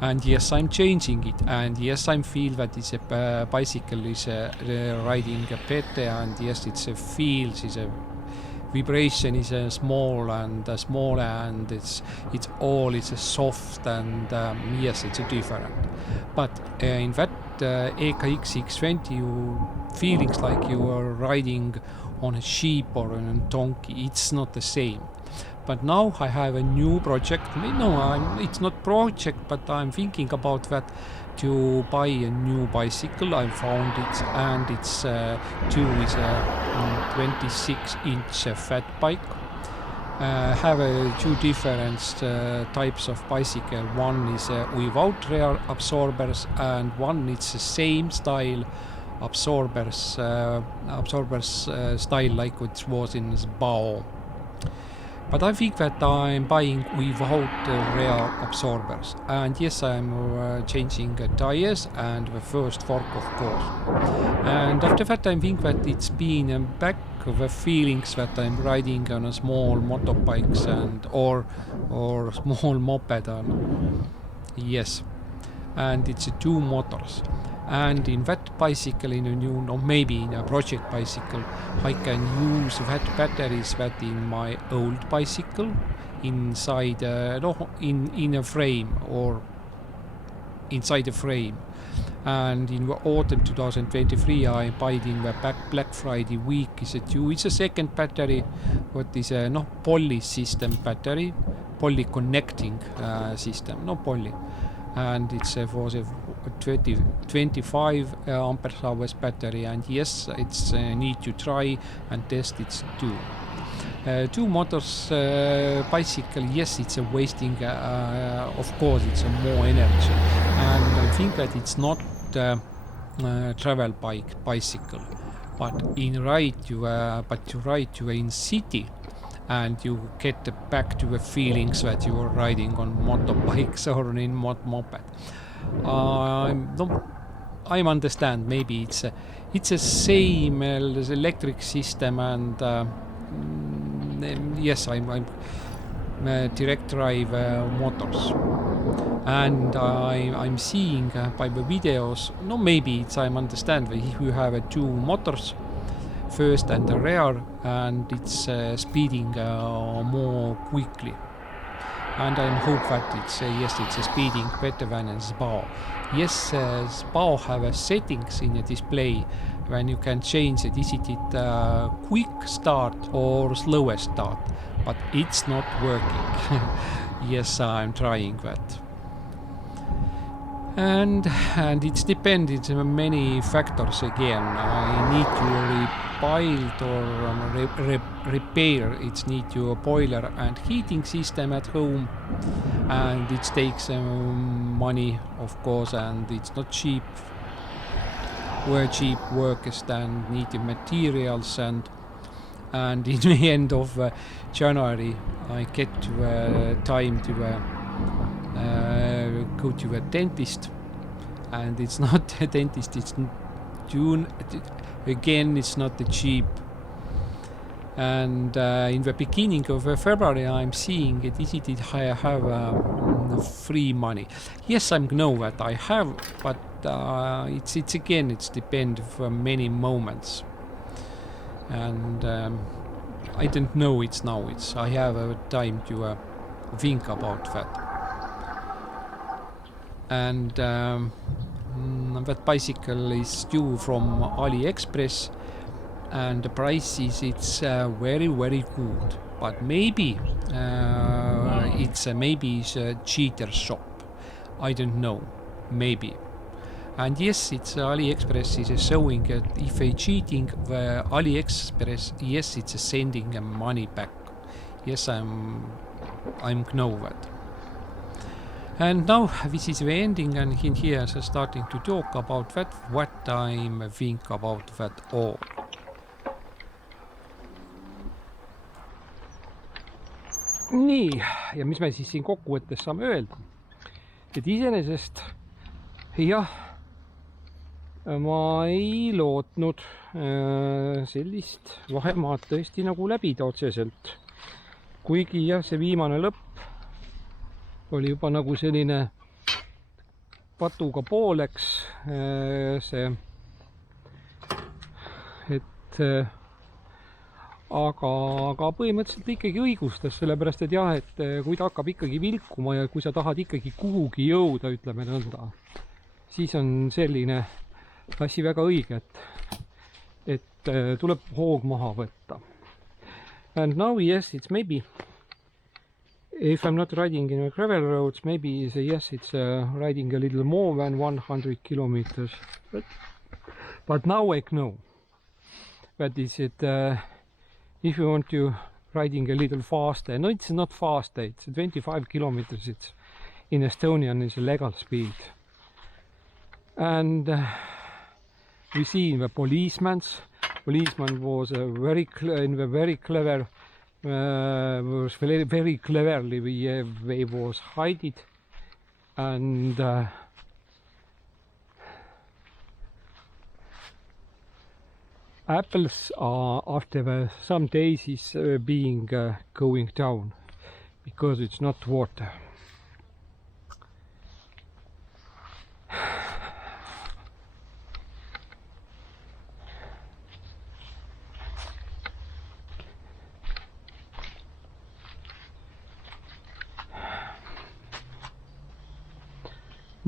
And yes, I'm changing it, and yes, I feel that it's a bicycle is riding better, and yes, it's a feels is a vibration is small and it's all it's a soft, and yes, it's a different. But in that EKX620 you feelings like you are riding on a sheep or on a donkey. It's not the same. But now I have a new project. No, it's not project, but I'm thinking about that to buy a new bicycle. I found it, and it's is a 26-inch fat bike. Have two different types of bicycle. One is without rear absorbers, and one it's the same style absorbers style like it was in ZPAO. But I think that I'm buying without rear absorbers. And yes, I'm changing tires and the first fork, of course. And after that, I think that it's been back the feelings that I'm riding on a small motorbikes and or small moped. Yes, and it's two motors. And in that bicycle, in a new, or maybe in a project bicycle, I can use that batteries that in my old bicycle inside, in a frame or inside a frame. And in the autumn 2023, I bought in the Black Friday week it's a second battery, what is a poly system battery, poly connecting system, poly. And it's was a 25 ampere hours battery, and yes, it's need to try and test it too. Two motors bicycle, yes, it's a wasting, of course it's a more energy, and I think that it's not travel bicycle, but you ride you in city, and you get back to the feelings that you are riding on motorbikes or in moped. I understand maybe it's a same electric system, and yes, I'm direct drive motors, and I'm seeing by the videos. Maybe I understand that if you have two motors, first and the rear, and it's speeding more quickly. And I hope that it's speeding better than ZPAO. Yes, ZPAO have settings in the display when you can change it. Is it quick start or slowest start? But it's not working. Yes, I'm trying that. And it's dependent on many factors again. I need to rebuild or repair. It needs a boiler and heating system at home, and it takes money, of course, and it's not cheap. We're cheap workers and need the materials, and in the end of January I get to time to go to a dentist, and it's not a dentist, it's June again, it's not the cheap. And in the beginning of February I'm seeing it, I have free money. Yes, I know that I have, but it's again, it's depend for many moments, and I don't know it's now, I have time to think about that. And that bicycle is due from AliExpress, and the prices it's very good, but maybe it's a cheater shop, I don't know, maybe. And yes, it's AliExpress is showing that if I cheating the AliExpress, yes, it's sending money back. Yes, I'm know that. And now this is the ending, and in here so starting to talk about that, what I think about that all. Nii, ja mis me siis siin kokkuvõttes saame öelda? Et iseenesest, jah, ma ei lootnud sellist vahemaad tõesti nagu läbida otseselt. Kuigi jah, see viimane lõpp oli juba nagu selline patuga pooleks see, et aga põhimõtteliselt ikkagi õigustas, sellepärast et jah, et kui ta hakkab ikkagi vilkuma ja kui sa tahad ikkagi kuhugi jõuda, ütleme nõnda, siis on selline asi väga õige, et tuleb hoog maha võtta. And now, yes, it's maybe, if I'm not riding in a gravel roads, maybe yes, it's riding a little more than 100 kilometers. But now I know that is it, if you want to riding a little faster, no, it's not faster, it's 25 kilometers, it's in Estonian is a legal speed. And we see the policeman was very clever, was very cleverly they was hiding, and apples are after some days is being going down because it's not water.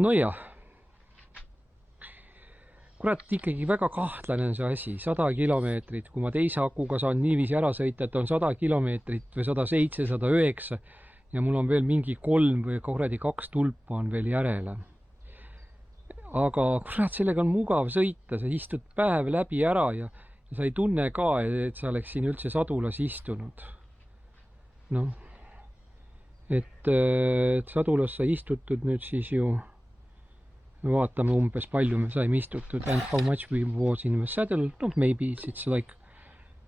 No jah, kurat, ikkagi väga kahtlane on see asi, 100 kilomeetrit, kui ma teise akuga saan niiviisi ära sõita, et on 100 kilomeetrit või 107, 109 ja mul on veel mingi 3 või kuradi 2 tulpa on veel järele. Aga kurat, sellega on mugav sõita, sa istud päev läbi ära ja sa ei tunne ka, et sa oleks siin üldse sadulas istunud. Noh, et sadulas sa istutud nüüd siis ju vaatame umbes palju me saime istutud and how much we was in the saddle. No, maybe it's like,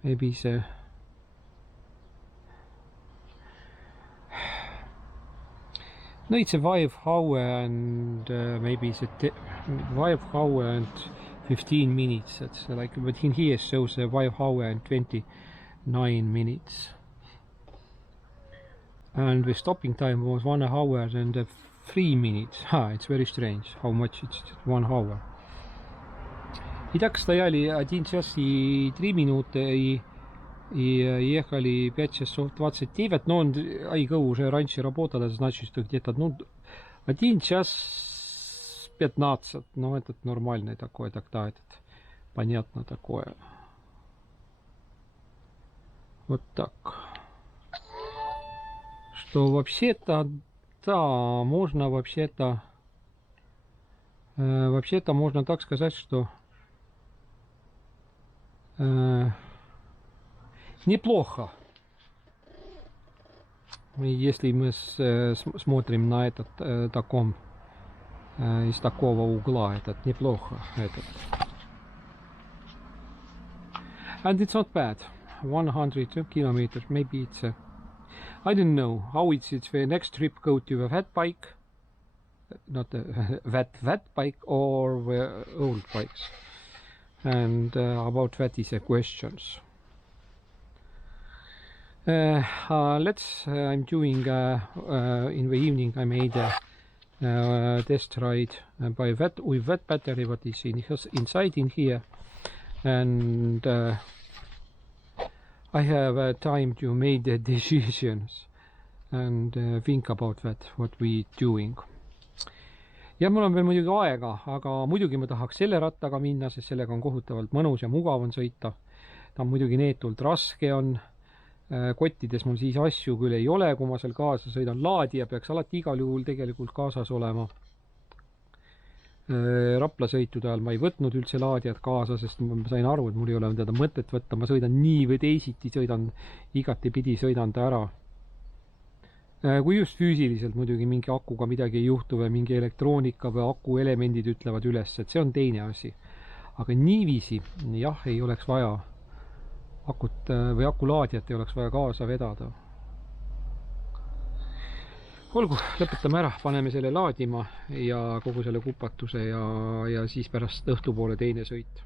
maybe see no, it's a 5 hour and maybe it's a 5 hour and 15 minutes. That's like, but in here shows 5 hour and 29 minutes. And the stopping time was 1 hour and 3 minutes. It's very strange how much it's 1 hour. И так стояли 1 час и 3 минуты и ехали 5 часов 29. Но он айго уже раньше работало, значит, что где-то 1 час 15. Ну, этот нормальный такой, тогда этот понятно такое. Вот так. Что вообще-то да, можно вообще-то можно так сказать, что неплохо, если мы смотрим на этот таком из такого угла, этот неплохо этот. And it's not bad, 100 kilometers, maybe it's I don't know how it's the next trip go to the fat bike, not the fat bike or the old bikes, and about that is a questions. I'm doing in the evening I made a test ride by with that battery what is inside in here, and I have time to make the decisions and think about that, what we doing. Ja mul on veel muidugi aega, aga muidugi ma tahaks selle rattaga minna, sest sellega on kohutavalt mõnus ja mugav on sõita. Ta on muidugi neetult raske on. Kottides mul siis asju küll ei ole, kui ma seal kaasa sõidan. Laadija peaks alati igal juhul tegelikult kaasas olema. Rapla sõitude ajal ma ei võtnud üldse laadijat kaasa, sest ma sain aru, et mul ei ole teda mõtet võtta, ma sõidan nii või teisiti, sõidan igatepidi, sõidan ta ära. Kui just füüsiliselt muidugi mingi akuga midagi ei juhtu või mingi elektroonika või akuelemendid ütlevad üles, et see on teine asi. Aga niiviisi, jah, ei oleks vaja akut või akulaadijat ei oleks vaja kaasa vedada. Olgu, lõpetame ära, paneme selle laadima ja kogu selle kupatuse ja siis pärast õhtupoole teine sõit.